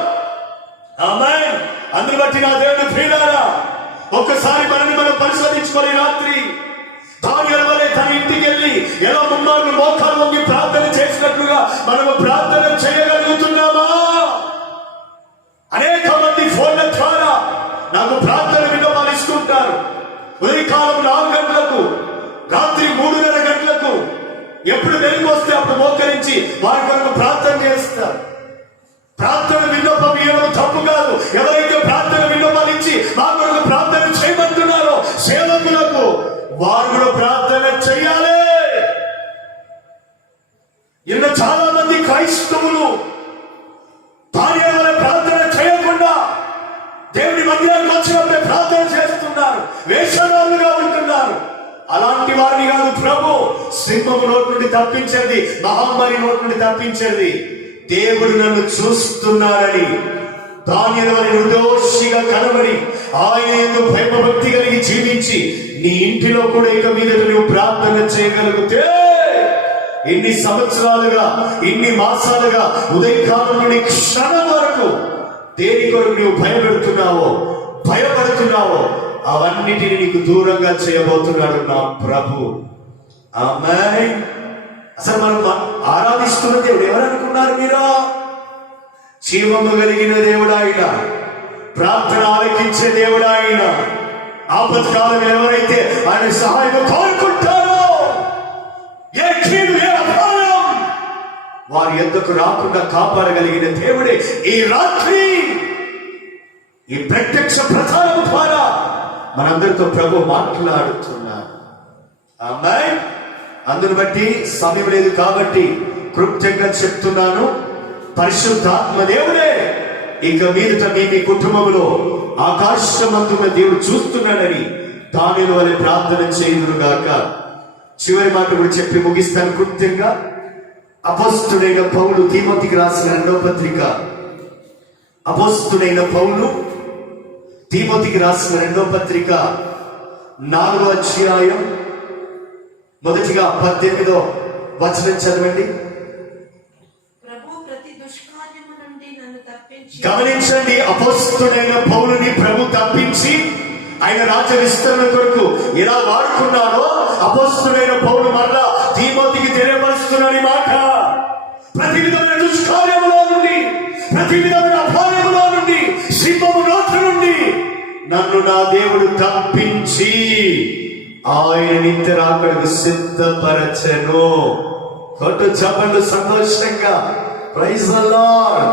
ఆమేన్. అందుని బట్టి నా దేవుడు ప్రియులారా, ఒక్కసారి మనల్ని మనం పరిశోధించుకొని రాత్రి ఎలా ముమ్మార్లు మోకాలు వంగి ప్రార్థన చేసినట్లుగా మనము ప్రార్థన చేయగలుగుతున్నామా? అనేక మంది ఫోన్ల ద్వారా నాకు ప్రార్థన విన్నపాలు ఇస్తుంటారు. ఉదయకాలం 4 గంటలకు, రాత్రి 3:30 గంటలకు, ఎప్పుడు వెలుగు వస్తే అప్పుడు మోకరించి వారి కొరకు ప్రార్థన చేస్తారు. ప్రార్థన విన్నపం ఇవ్వడం తప్పు కాదు. ఎవరైతే ప్రార్థన విన్నపాలు ఇచ్చి మా కొరకు ప్రార్థన చేయమంటున్నారో సేవకులకు, వారు కూడా ప్రార్థన చెయ్యాలి. ఇలా చాలా మంది క్రైస్తవులు భార్య ప్రార్థన చేయకుండా దేవుని మందిరానికి వచ్చినప్పుడే ప్రార్థన చేస్తున్నారు, వేషధారులుగా ఉంటున్నారు. అలాంటి వారిని కాదు ప్రభు సింహము నోటి నుండి తప్పించేది, మహమ్మారి నోటి నుండి తప్పించేది. దేవుడు నన్ను చూస్తున్నాడని దానియేలు వలె నిర్దోషిగా కనబడి ఆయన యందు భయభక్తి కలిగి జీవించి నీ ఇంటిలో కూడా ఇక మీద నువ్వు ప్రార్థన చేయగలిగితే, ఎన్ని సంవత్సరాలుగా, ఇన్ని మాసాలుగా, ఉదయకాలం నుండి క్షణం వరకు దేని కొరకు నువ్వు భయపడుతున్నావో అవన్నిటిని నీకు దూరంగా చేయబోతున్నాడు నా ప్రభు. ఆమేన్. అసలు మనం ఆరాధిస్తున్న దేవుడు ఎవరనుకున్నారు మీరు? జీవము కలిగిన దేవుడు ఆయన, ప్రార్థన ఆలకించే దేవుడు ఆయన. ఆపత్కాలం ఎవరైతే ఆయన సహాయం కోరుకుంటారో, ఏ కీడు ఏ అపాయం వారి యొద్దకు రాకుండా కాపాడగలిగిన దేవుడే ఈ రాత్రి ఈ ప్రత్యక్ష ప్రచారం ద్వారా మనందరితో ప్రభు మాట్లాడుతున్నారు. ఆమేన్. అందును బట్టి సమయం లేదు కాబట్టి కృత్యంగా చెప్తున్నాను, పరిశుద్ధాత్మ దేవుడే ఇక మీదట మీ కుటుంబంలో ఆకాశమందున్న దేవుడు చూస్తున్నాడని దానిలో వలె ప్రార్థన చేయుదురుగాక. చివరి మాట కూడా చెప్పి ముగిస్తాను కృత్యంగా. అపోస్తుడైన పౌలు తిమోతికి రాసిన 2వ పత్రిక, అపోస్తుడైన పౌలు తిమోతికి రాసిన 2వ పత్రిక 4వ అధ్యాయం మొదటిగా 18వ వచనం చదవండి. గమనించండి, అపోస్తుడైన పౌలుని ప్రభు తప్పించి ఆయన రాజ్య విస్తరణ కొరకు ఎలా వాడుకున్నారో అపోస్తుడైన పౌలు మరలా తిమోతికి తెలియపరుస్తున్నాడు ఈ మాట. ప్రతి విధమైన దుష్కార్యములో నుండి, ప్రతి విధమైన అపాయములో నుండి, సింహము నోట్ల నుండి నన్ను నా దేవుడు తప్పించి ఆయన నిత్య రాకడకు సిద్ధపరచెను. కొట్టు చప్పట్లు సంతోషంగా. Praise the Lord.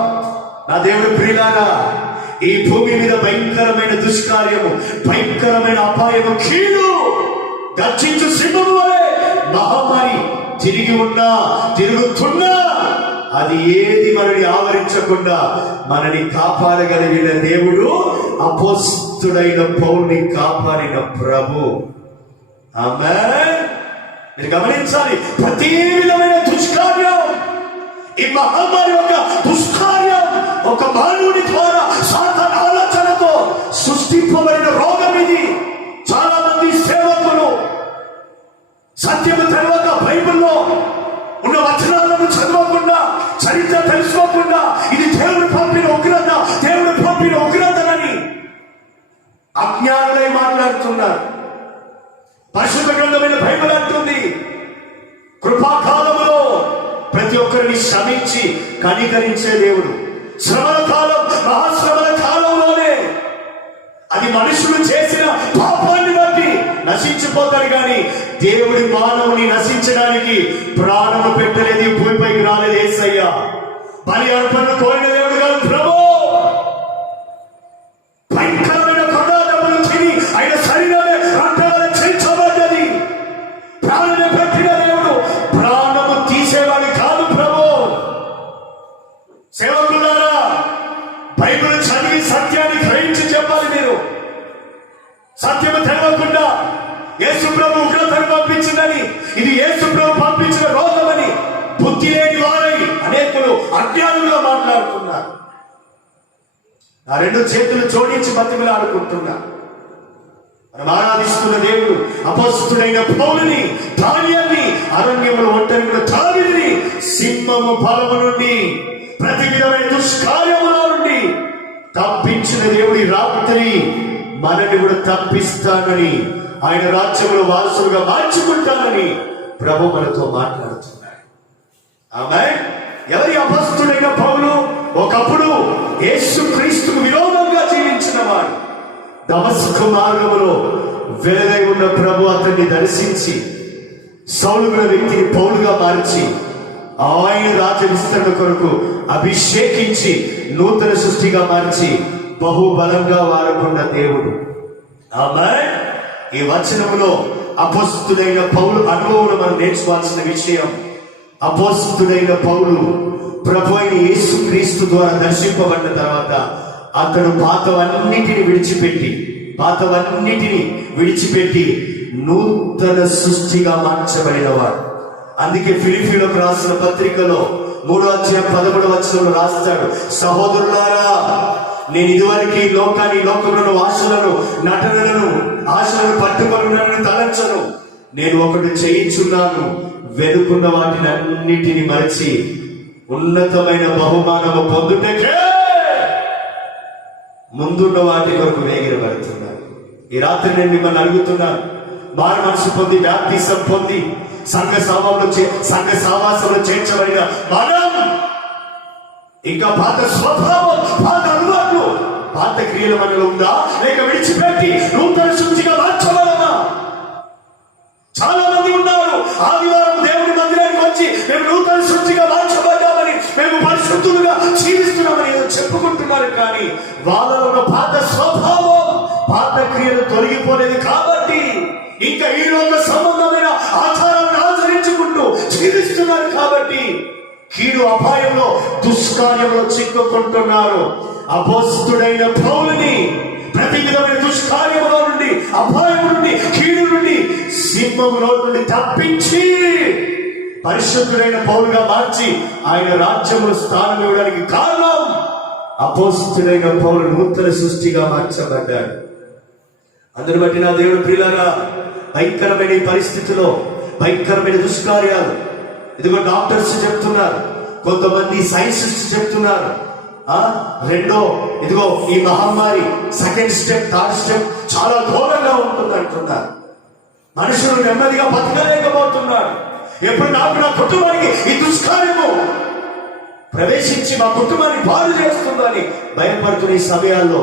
నా దేవుడు ప్రియులారా, ఈ భూమి మీద భయంకరమైన దుష్కార్యము, భయంకరమైన అపాయము, కీడు గర్జించు సింహము వలె మహమ్మారి తిరుగుతున్నా అది ఏది మనని ఆవరించకుండా మనని కాపాడగలిగిన దేవుడు అపోస్తుడైన పౌలుని కాపాడిన ప్రభు. ఆమేన్. మీరు గమనించాలి, ప్రతి విధమైన దుష్కార్యం, ఈ మహమ్మారి ఒక దుష్కార్యం, ఒక మానవుడి ద్వారా సాతాను ఆలోచనతో సృష్టింపబడిన రోగం ఇది. చాలా మంది సేవకులు సత్యము తర్వాత బైబిల్లో ఉన్న వచనాలను చదవకుండా, చరిత్ర తెలుసుకోకుండా ఇది దేవుడు పంపిన ఉగ్రతని అజ్ఞానులై మాట్లాడుతున్నారు. పరిశుద్ధ గ్రంథమైన బైబిల్ అంటుంది, కృపాకాలములో ప్రతి ఒక్కరిని శ్రమించి కనికరించే దేవుడు. శ్రమల కాలం, మహాశ్రమల కాలంలోనే అది మనుషులు చేసిన పాపాన్ని బట్టి నశించిపోతారు, కానీ దేవుడి మానవుని నశించడానికి ప్రాణము పెట్టలేదు, భూమిపైకి రాలేదు యేసయ్య. బలి అర్పణ కోరిన దేవుడు కాదు ప్రభు. భయంకరమైన కొడాదములు తిని ఆయన శరీరమే రక్తాల చేయించబడ్డది. ప్రాణాన్ని పెట్టిన దేవుడు ప్రాణము తీసేవాడు కాదు ప్రభు. సేవకులారా, బైబిల్ చదివి సత్యాన్ని గ్రహించి చెప్పాలి. మీరు సత్యము తెలవకుండా యేసు ప్రభు ఉగ్రతను పంపించిందని, ఇది యేసు ప్రభు పంపించిన రోగమని బుద్ధి లేని వారై అనేకులు అజ్ఞానంగా మాట్లాడుతున్నారు. ఆ 2 చేతులు జోడించి బతిమలాడుకుంటున్నా. మనం ఆరాధిస్తున్న దేవుడు అపోస్తుడైన పౌలుని, దానియేలుని, అరణ్యములో ఒంటరిగా దావీదుని సింహము బలము నుండి, ప్రతి విధమైన దుష్కార్యములో నుండి తప్పించిన దేవుడి రాత్రి మనల్ని కూడా తప్పిస్తానని, ఆయన రాజ్యంలో వారసులుగా మార్చుకుంటానని ప్రభు మనతో మాట్లాడుతున్నాడు. ఆమేన్. ఎవరి అపొస్తలుడైన పౌలు? ఒకప్పుడు యేసుక్రీస్తుకు విరోధంగా జీవించిన వాడు. దమస్కు మార్గములో వెలుగై ఉన్న ప్రభు అతన్ని దర్శించి సౌలుగా వ్యక్తిని పౌలుగా మార్చి ఆయన రాజ్య విస్తరణ కొరకు అభిషేకించి నూతన సృష్టిగా మార్చి బహుబలంగా వాడుకున్న దేవుడు. ఆమేన్. ఈ వచనములో అపొస్తలుడైన పౌలు అనుభవం మనం నేర్చుకోవాల్సిన విషయం. అపొస్తలుడైన పౌలు ప్రభు అయిన యేసుక్రీస్తు ద్వారా దర్శింపబడిన తర్వాత అతడు పాతవన్నిటిని విడిచిపెట్టి నూతన సృష్టిగా మార్చబడినవాడు. అందుకే ఫిలిప్పీయులకు రాసిన పత్రికలో 3:13 రాస్తాడు, సహోదరులారా, నేను ఇదివరకు ఈ లోకంలో ఆశలను పట్టుకొనున్నను తలంచను. నేను ఒకటి చేయించున్నాను, వెనుకున్న వాటిని అన్నిటిని మరచి ఉన్నతమైన బహుమానము పొందుటకే ముందున్న వాటి కొరకు వేగిరబడుతున్నాను. ఈ రాత్రి నేను మిమ్మల్ని అడుగుతున్నాను, మారు మనసు పొంది బాప్తిసం పొంది సంఘ సావాసంలో చేర్చబడిన మనం ఇంకా పాత స్వభావం, పాత అలవాట్లు, పాత క్రియల మనలో ఉందా, లేక విడిచిపెట్టి నూతన సృష్టిగా మార్చబడమా? చాలా మంది ఉన్నారు ఆదివారం దేవుని మందిరానికి వచ్చి మేము నూతన సృష్టిగా మార్చబడ్డామని, మేము పరిశుద్ధులుగా జీవిస్తున్నామని ఏదో చెప్పుకుంటున్నారు. కానీ వాళ్ళలో ఉన్న పాత స్వభావం, పాత క్రియలు తొలగిపోలేదు. కాబట్టి ఇంకా ఈ లోక సంబంధమైన ఆచారాలను ఆచరించుకుంటూ జీవిస్తున్నారు. కాబట్టి కీడు అపాయంలో, దుష్కార్యంలో చిక్కుకుంటున్నారు. అపొస్తలుడైన పౌలుని ప్రతి విధమైన దుష్కార్యములో నుండి, అపాయం నుండి, కీడు నుండి, సింహములో నుండి తప్పించి పరిశుద్ధుడైన పౌలుగా మార్చి ఆయన రాజ్యములో స్థానం ఇవ్వడానికి కారణం అపొస్తలుడైన పౌలు నూతన సృష్టిగా మార్చబడ్డాడు. అందుని బట్టి నా దేవుని ప్రియులారా, భయంకరమైన ఈ పరిస్థితిలో, భయంకరమైన దుష్కార్యాలు, ఇదిగో డాక్టర్స్ చెప్తున్నారు, కొంతమంది సైన్సిస్ట్ చెప్తున్నారు, ఇదిగో ఈ మహమ్మారి సెకండ్ స్టెప్, థర్డ్ స్టెప్ చాలా ఘోరంగా ఉంటుంది అంటున్నారు. మనుషులు నెమ్మదిగా బతకలేకపోతున్నారు. ఎప్పుడు నా కుటుంబానికి ఈ దుష్కార్యము ప్రవేశించి మా కుటుంబాన్ని పాడు చేస్తుందని భయపడుతున్న ఈ సమయాల్లో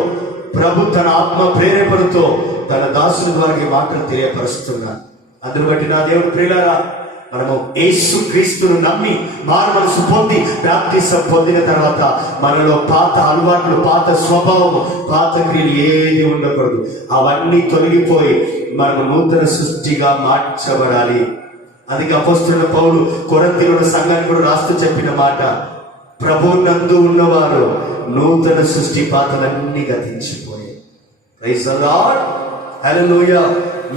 ప్రభు తన ఆత్మ ప్రేరేపణతో తన దాసుని ద్వారా ఈ మాటలు తెలియపరుస్తున్నారు. అందును బట్టి నా దేవుని ప్రియులారా, మనము యేసుక్రీస్తును నమ్మి మారు మనసు పొంది బాప్తిసం పొందిన తర్వాత మనలో పాత అలవాట్లు, పాత స్వభావము, పాత క్రియలు ఏది ఉండకూడదు. అవన్నీ తొలగిపోయి మనము నూతన సృష్టిగా మార్చబడాలి. అందుకే అపొస్తలుడైన పౌలు కొరింథీయుల సంఘానికి కూడా రాస్తూ చెప్పిన మాట, ప్రభువునందు ఉన్నవారు నూతన సృష్టి, పాతలన్నీ గతించిపోయాయి. ప్రైజ్ ది లార్డ్, హల్లెలూయా.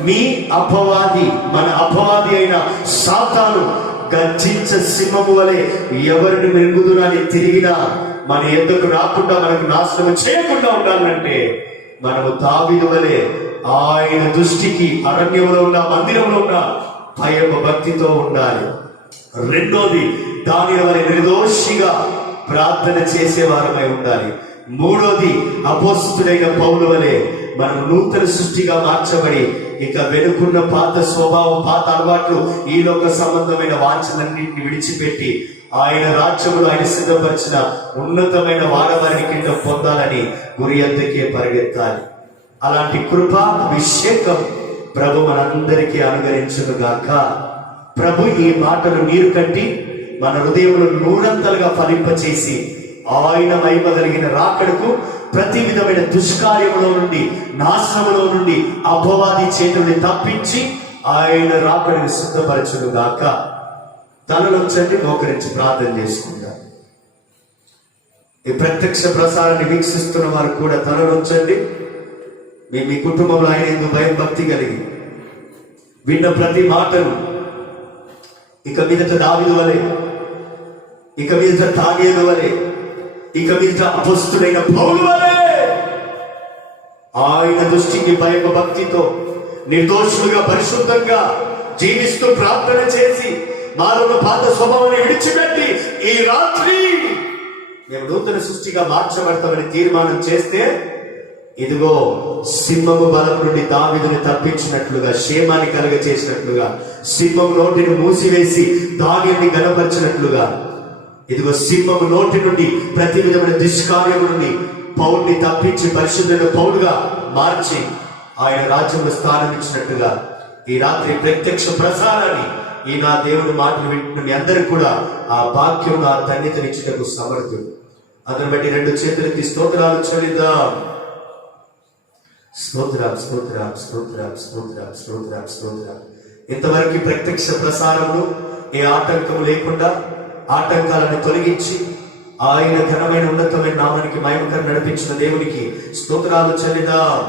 మీ అపవాది, మన అపవాది అయిన సాతాను గర్జించే సింహము వలె ఎవరిని మెరుగుదురని తిరిగినా మన ఎద్దకు రాకుండా, మనకు నాశనం చేయకుండా ఉండాలంటే మనము దావీదు వలె ఆయన దృష్టికి అరణ్యంలో ఉన్న, మందిరంలో ఉన్న భయం, భక్తితో ఉండాలి. రెండోది, దానిల వలె నిర్దోషిగా ప్రార్థన చేసేవారమై ఉండాలి. మూడోది, అపొస్తలుడైన పౌలు వలె మనం నూతన సృష్టిగా మార్చబడి ఇక వెనుకున్న పాత స్వభావం, పాత అలవాట్లు, ఈ లోక సంబంధమైన వాంఛలన్నింటినీ విడిచిపెట్టి ఆయన రాజ్యములో ఆయన సిద్ధపరిచిన ఉన్నతమైన వాడవారిని కింద పొందాలని గురి అంతకే పరిగెత్తాలి. అలాంటి కృప, అభిషేకం ప్రభు మనందరికీ అనుగ్రహించునుగాక. ప్రభు ఈ మాటలు నీరు కట్టి మన హృదయంలో నూరంతలుగా ఫలింపచేసి ఆయన మహిమ కలిగిన రాకడకు, ప్రతి విధమైన దుష్కార్యములో నుండి, నాశనములో నుండి, అపవాది చేతుల్ని తప్పించి ఆయన రాకడని సిద్ధపరచునుగాక. తలలోంచండి, మోకరించి ప్రార్థన చేసుకుందాం. ఈ ప్రత్యక్ష ప్రసారాన్ని వీక్షిస్తున్న వారు కూడా తలలోంచండి. మీ కుటుంబంలో ఆయన ఎందుకు భయం, భక్తి కలిగి విన్న ప్రతి మాటను ఇక మీదట దావీదు వలె, ఇక మీదట దానియేలు వలె, ఇక మీదట అపొస్తలుడైన పౌలు వలె ఆయన దృష్టికి భయం, భక్తితో నిర్దోషులుగా, పరిశుద్ధంగా జీవిస్తూ ప్రార్థన చేసి మాలో పాత స్వభావాన్ని విడిచిపెట్టి ఈ రాత్రి మేము నూతన సృష్టిగా మార్చబడతామని తీర్మానం చేస్తే ఇదిగో సింహము బలం నుండి దావీదుని తప్పించినట్లుగా, క్షేమాన్ని కలుగచేసినట్లుగా, సింహము నోటిని మూసివేసి దావీదుని గణపరిచినట్లుగా, ఇదిగో సింహము నోటి నుండి ప్రతి విధమైన దుష్కార్యము నుండి పౌలుని తప్పించి పరిశుద్ధుల పౌలుగా మార్చి ఆయన రాజ్యంలో స్థానం ఇచ్చినట్టుగా ఈ రాత్రి ప్రత్యక్ష ప్రసారాన్ని ఈ నా దేవుడు మాటలు వింటున్న మీ అందరికి కూడా ఆ వాక్యం ఆ ధన్యతనిచ్చుటకు సమర్థుడు. అందుని బట్టి రెండు చేతులకి స్తోత్రాలు చెల్లిద్దాం. స్తోత్రం స్తోత్రం స్తోత్రం స్తోత్రం స్తోత్రం స్తోత్రం. ఇంతవరకు ప్రత్యక్ష ప్రసారంలో ఏ ఆటంకము లేకుండా ఆటంకాలను తొలగించి ఆయన ఘనమైన ఉన్నతమైన నామానికి మహిమకరం నడిపించిన దేవునికి స్తోత్రాలు చెల్లిద్దాం.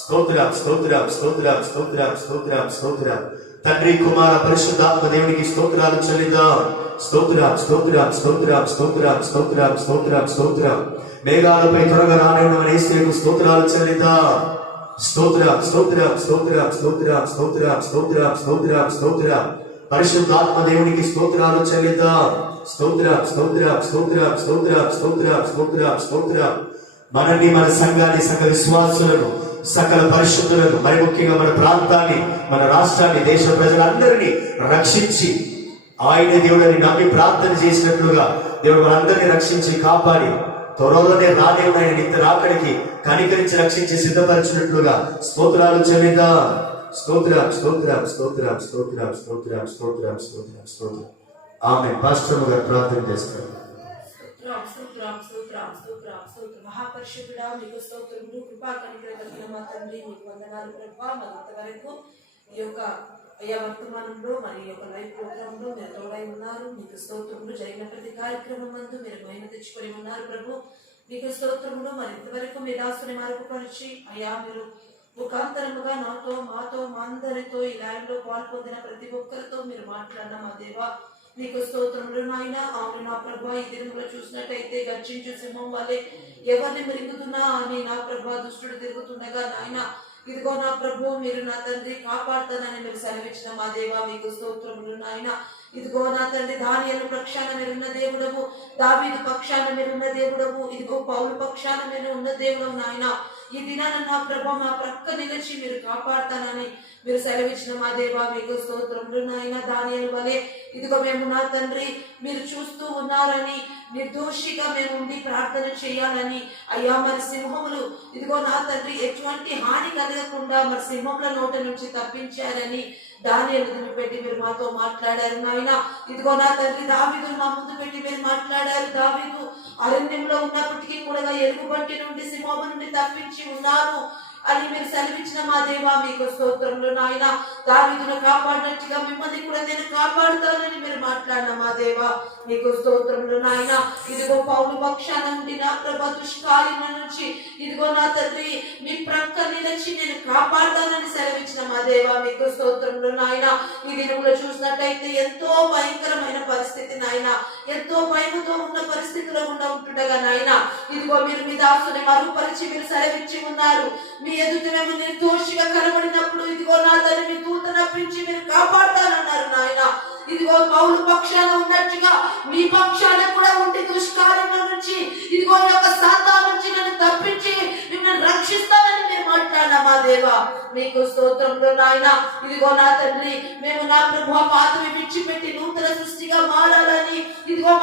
స్తోత్రం స్తోత్రం స్తోత్రం స్తోత్రం స్తోత్రం స్తోత్రం. తండ్రి కుమార పరిశుద్ధాత్మ దేవునికి స్తోత్రాలు చెల్లిద్దాం. స్తోత్రం స్తోత్రం స్తోత్రం స్తోత్రం స్తోత్రం స్తోత్రం స్తోత్రం. మేఘాలపై త్వరగా రానివ్వడం యేసుకు స్తోత్రాలు చెల్లిద్దాం. స్తోత్రం స్తోత్రం స్తోత్రం స్తోత్రం స్తోత్రం స్తోత్రం స్తోత్రం స్తోత్రం. పరిశుద్ధాత్మ దేవునికి స్తోత్రాలు చెల్లిద్దాం. స్తోత్రం స్తోత్రం స్తోత్రం స్తోత్రం స్తోత్రం స్తోత్రం స్తోత్రం. మనల్ని, మన సంఘాన్ని, సంఘ విశ్వాసులను, సకల పరిశుద్ధులను, మరి ముఖ్యంగా మన ప్రాంతాన్ని, మన రాష్ట్రాన్ని, దేశ ప్రజలందరినీ రక్షించి ఆయనే దేవుడని నమ్మి ప్రార్థన చేసినట్లుగా దేవుడు మనందరినీ రక్షించి కాపాడి త్వరలోనే రానే ఉన్న నిత్య రాకడికి కనికరించి రక్షించి సిద్ధపరిచినట్లుగా స్తోత్రాలు చెల్లిద్దాం. స్తోత్రం స్తోత్రం స్తోత్రం స్తోత్రం స్తోత్రం స్తోత్రం స్తోత్రం స్తోత్రం. ఆమె పాస్టర్ గారు ప్రార్థన చేస్తారు. మహాపరిశుద్ధుడా మీకు స్తోత్రములు, కృపా కనికరం కలిగిన మా తండ్రి మీకు వందనాలు ప్రభా. మరి ఇంతవరకు ఈ యొక్క అయ్యా వర్తమానంలో మరి ఈ యొక్క లైవ్ ప్రోగ్రామ్ లో మీరు తోడై ఉన్నారు. మీకు స్తోత్రములు. జరిగిన ప్రతి కార్యక్రమం నందు మీరు మహిమ తెచ్చుకొని ఉన్నారు ప్రభు. మీకు స్తోత్రములు. మరి ఇంతవరకు మీ దాసుని మరుగుపరిచి అయ్యా మీరు ముఖాంతరముగా నాతో, మాతో, మా అందరితో ఈ లైవ్ లో పాల్పొందిన ప్రతి ఒక్కరితో మీరు మాట్లాడిన మా దేవా మీకు స్తోత్రములు నాయన. అవును నా ప్రభా, ఈ దినంలో చూసినట్టయితే గర్జించు సింహం వల్లే ఎవరిని మెరుగుతున్నా అని నా ప్రభా దుష్టుడు తిరుగుతుండగా నాయన ఇదిగో నా ప్రభు మీరు నా తండ్రి కాపాడుతానని మీరు సెలవిచ్చిన మా దేవా మీకు స్తోత్రములు నాయన. ఇదిగో నా తండ్రి దానియేలు పక్షాన మీరున్న దేవుడము, దావీదు పక్షాన మీరున్న దేవుడము, ఇదిగో పౌలు పక్షాన మీరు ఉన్న దేవుడము నాయన. ఈ దినాన నా ప్రభు మా ప్రక్క నిలిచి మీరు కాపాడుతానని మీరు సెలవిచ్చిన మా దేవా మీకు స్తోత్రములు నాయన. దానియేలు వలె ఇదిగో మేము నా తండ్రి మీరు చూస్తూ ఉన్నారని నిర్దోషిగా మేము ఉండి ప్రార్థన చేయాలని అయ్యా మరి సింహములు ఇదిగో నా తండ్రి ఎటువంటి హాని కలగకుండా మరి సింహముల నోట నుంచి తప్పించారని దానియేలును పెట్టి మీరు మాతో మాట్లాడారు నాయన. ఇదిగో నా తండ్రి దావీదును మా ముందు పెట్టి మీరు మాట్లాడారు. దావీదు అరణ్యంలో ఉన్నప్పటికీ కూడా ఎలుగుబంటి నుండి సింహము నుండి తప్పించి ఉన్నాను అని మీరు సెలవిచ్చిన మా దేవా మీకు స్తోత్రములు నాయన. దావీదును కాపాడినట్టుగా మిమ్మల్ని కూడా నేను కాపాడుతానని మీరు మాట్లాడిన మా దేవా మీకు స్తోత్రములు నాయన. ఇదిగో పౌలు పక్షాన నుండి నా ప్రభా దుష్కార్యముల నుంచి ఇదిగో నా తండ్రి మీ ప్రక్క నిలిచి నేను కాపాడుతానని సెలవిచ్చిన మా దేవా మీకు స్తోత్రములు నాయన. ఈ దినంలో చూసినట్టయితే ఎంతో భయంకరమైన పరిస్థితి నాయన, ఎంతో భయముతో ఉన్న పరిస్థితిలో ఉంటుండగా నాయన ఇదిగో మీరు మీ దాసుని మరుగుపరిచి మీరు సెలవిచ్చి ఉన్నారు. మీ ఎదుట మేము నిర్దోషిగా కనబడినప్పుడు ఇదిగో నా తండ్రి మీ దూత నప్పించి మీరు కాపాడుతానన్నారు నాయన. ఇదిగో పౌలు పక్షాన ఉన్నట్టుగా మీ పక్షాన కూడా ఉండి దుష్కార్యముల నుంచి ఇదిగో ఈ యొక్క సాతాను నుంచి నన్ను తప్పించి మిమ్మల్ని రక్షిస్తానని మీరు మాట్లాడిన మా దేవా మీకు స్తోత్రములు నాయన. ఇదిగో నా తండ్రి మేము నా ప్రభు పాతవి విడిచిపెట్టి నూతన సృష్టిగా మారాలని ఇదిగో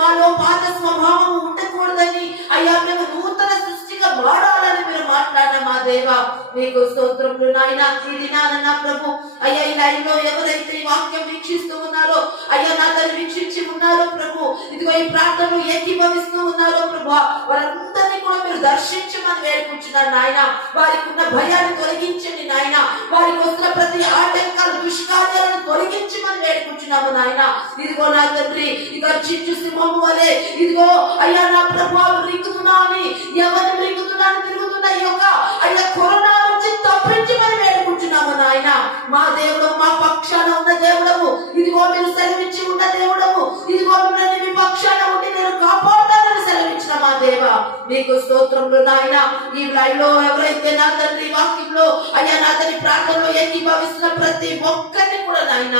మాలో పాత స్వభావం ఉండకూడదని అయ్యా మేము నూతన సృష్టిగా మారాలని మీరు మాట్లాడిన మా దేవా మీకు స్తోత్రములు నాయన. ఈ దినాన నా ప్రభు అయ్యా ఈ లైవ్ లో ఎవరైతే ఈ వాక్యం వీక్షిస్తూ ఉన్నారో అయ్యా నా తల్లి వీక్షించి ఉన్నారో ప్రభు ఇదిగో ఈ ప్రార్థనలు ఏకీభవిస్తూ ఉన్నారో ప్రభు వారందరినీ కూడా మీరు దర్శించమని వేడుకుంటున్నారు నాయన. వారికి ఉన్న భయాన్ని తొలగించండి నాయన. వారికి వస్తున్న ప్రతి ఆటంకాలు దుష్కార్యాలను తొలగించమని వేడుకుంటున్నాము నాయన. ఇదిగో నా తండ్రి గర్జించు సింహము వలె ఇదిగో అయ్యా నా ప్రభావం రింగుతున్నా అని ఎవరిని రింగుతున్నా అని తిరుగుతున్న ఈ యొక్క అయ్యా కరోనా నుంచి తప్పించమని వేడుకుంటున్నాము నాయన. మా దేవుడు మా పక్షాన ఉన్న దేవుడము, ఇదిగో మీరు సెలవిచ్చి ఉన్న దేవుడము, ఇదిగో మిమ్మల్ని మీ పక్షాన ఉండి నేను కాపాడుతానని సెలవిచ్చిన మా దేవా మీకు స్తోత్రములు నాయన. ఈ లైవ్ లో ఎవరైతే నా తండ్రి వాక్యంలో అయ్యా నా అతని ప్రార్థనలో ఏకీభవిస్తున్న ప్రతి ఒక్కరిని కూడా నాయన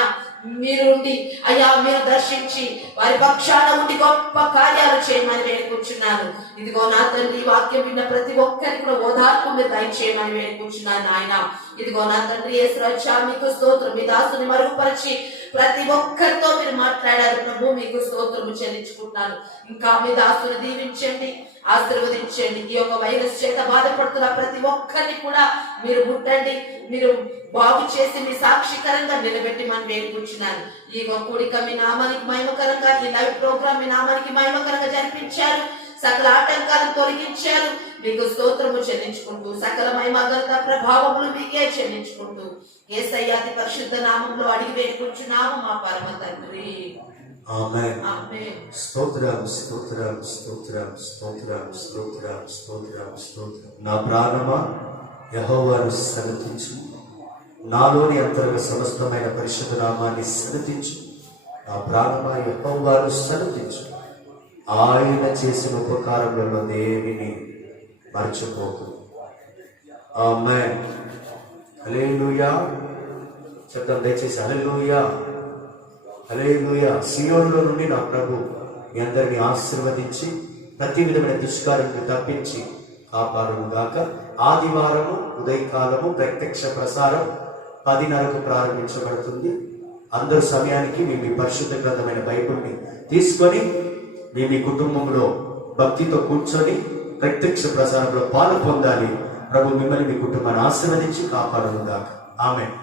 మీరుండి అయ్యా మీరు దర్శించి వారి పక్షాన ఉండి గొప్ప కార్యాలు చేయమని వేడుకుంటున్నాను. ఇదిగో నా తండ్రి వాక్యం విన్న ప్రతి ఒక్కరికి కూడా ఓదార్పు మీరు దయచేయమని వేడుకుంటున్నాను ఆయన. ఇదిగో నా తండ్రి యేసు రాజా మీకు స్తోత్రం. మీ దాసుని మరుగుపరిచి ప్రతి ఒక్కరితో మీరు మాట్లాడారు ప్రభు, మీకు స్తోత్రము చెల్లించుకుంటున్నాను. ఇంకా మీ దాసుని దీవించండి, ఆశీర్వదించండి. ఈ యొక్క వైరస్ చేత బాధపడుతున్న ప్రతి ఒక్కరిని కూడా మీరు ముట్టండి, మీరు బాగు చేసి మీ సాక్షికరంగా నిలబెట్టి మనం వేడుకుంటున్నాను. ఈ కూడిక మీ నామానికి మహిమకరంగా, ఈ లైవ్ ప్రోగ్రామ్ మీ నామానికి మహిమకరంగా జరిపించారు. సకల ఆటంకాలను తొలగించారు. మీకు స్తోత్రము చెల్లించుకుంటూ సకల మహిమ ఘనత ప్రభావములు మీకే చెల్లించుకుంటూ యేసయ్య అతి పరిశుద్ధ నామంలో అడిగి వేడుకుంటున్నాము మా పరమ తండ్రి. ఆమేన్. ఆమేన్. స్తోత్రం స్తోత్రం స్తోత్రం స్తోత్రం స్తోత్రం స్తోత్రం స్తోత్రం. నా ప్రాణమా యెహోవాను సన్నిధించు, నాలోని అంతరంగ సమస్తమైన పరిశుద్ధ నామాన్ని సన్నిధించు. నా ప్రాణమా యెహోవాను సన్నిధించు, ఆయన చేసిన ఉపకారములలో దేనిని మర్చిపోకు. ఆమేన్. హల్లెలూయా. చెప్తాం దయచేసి హల్లెలూయా, హల్లెలూయా. సియోనులో నుండి నా ప్రభు మీ అందరిని ఆశీర్వదించి ప్రతి విధమైన దుష్కారాన్ని తప్పించి కాపాడును గాక. ఆదివారము ఉదయకాలము ప్రత్యక్ష ప్రసారం 10:30కు ప్రారంభించబడుతుంది. అందరూ సమయానికి మీ పరిశుద్ధ గ్రంథమైన బైబిల్ని తీసుకొని మీ కుటుంబంలో భక్తితో కూర్చొని ప్రత్యక్ష ప్రసారంలో పాలు పొందాలి. ప్రభు మిమ్మల్ని మీ కుటుంబాన్ని ఆశీర్వదించి కాపాడును గాక. ఆమేన్.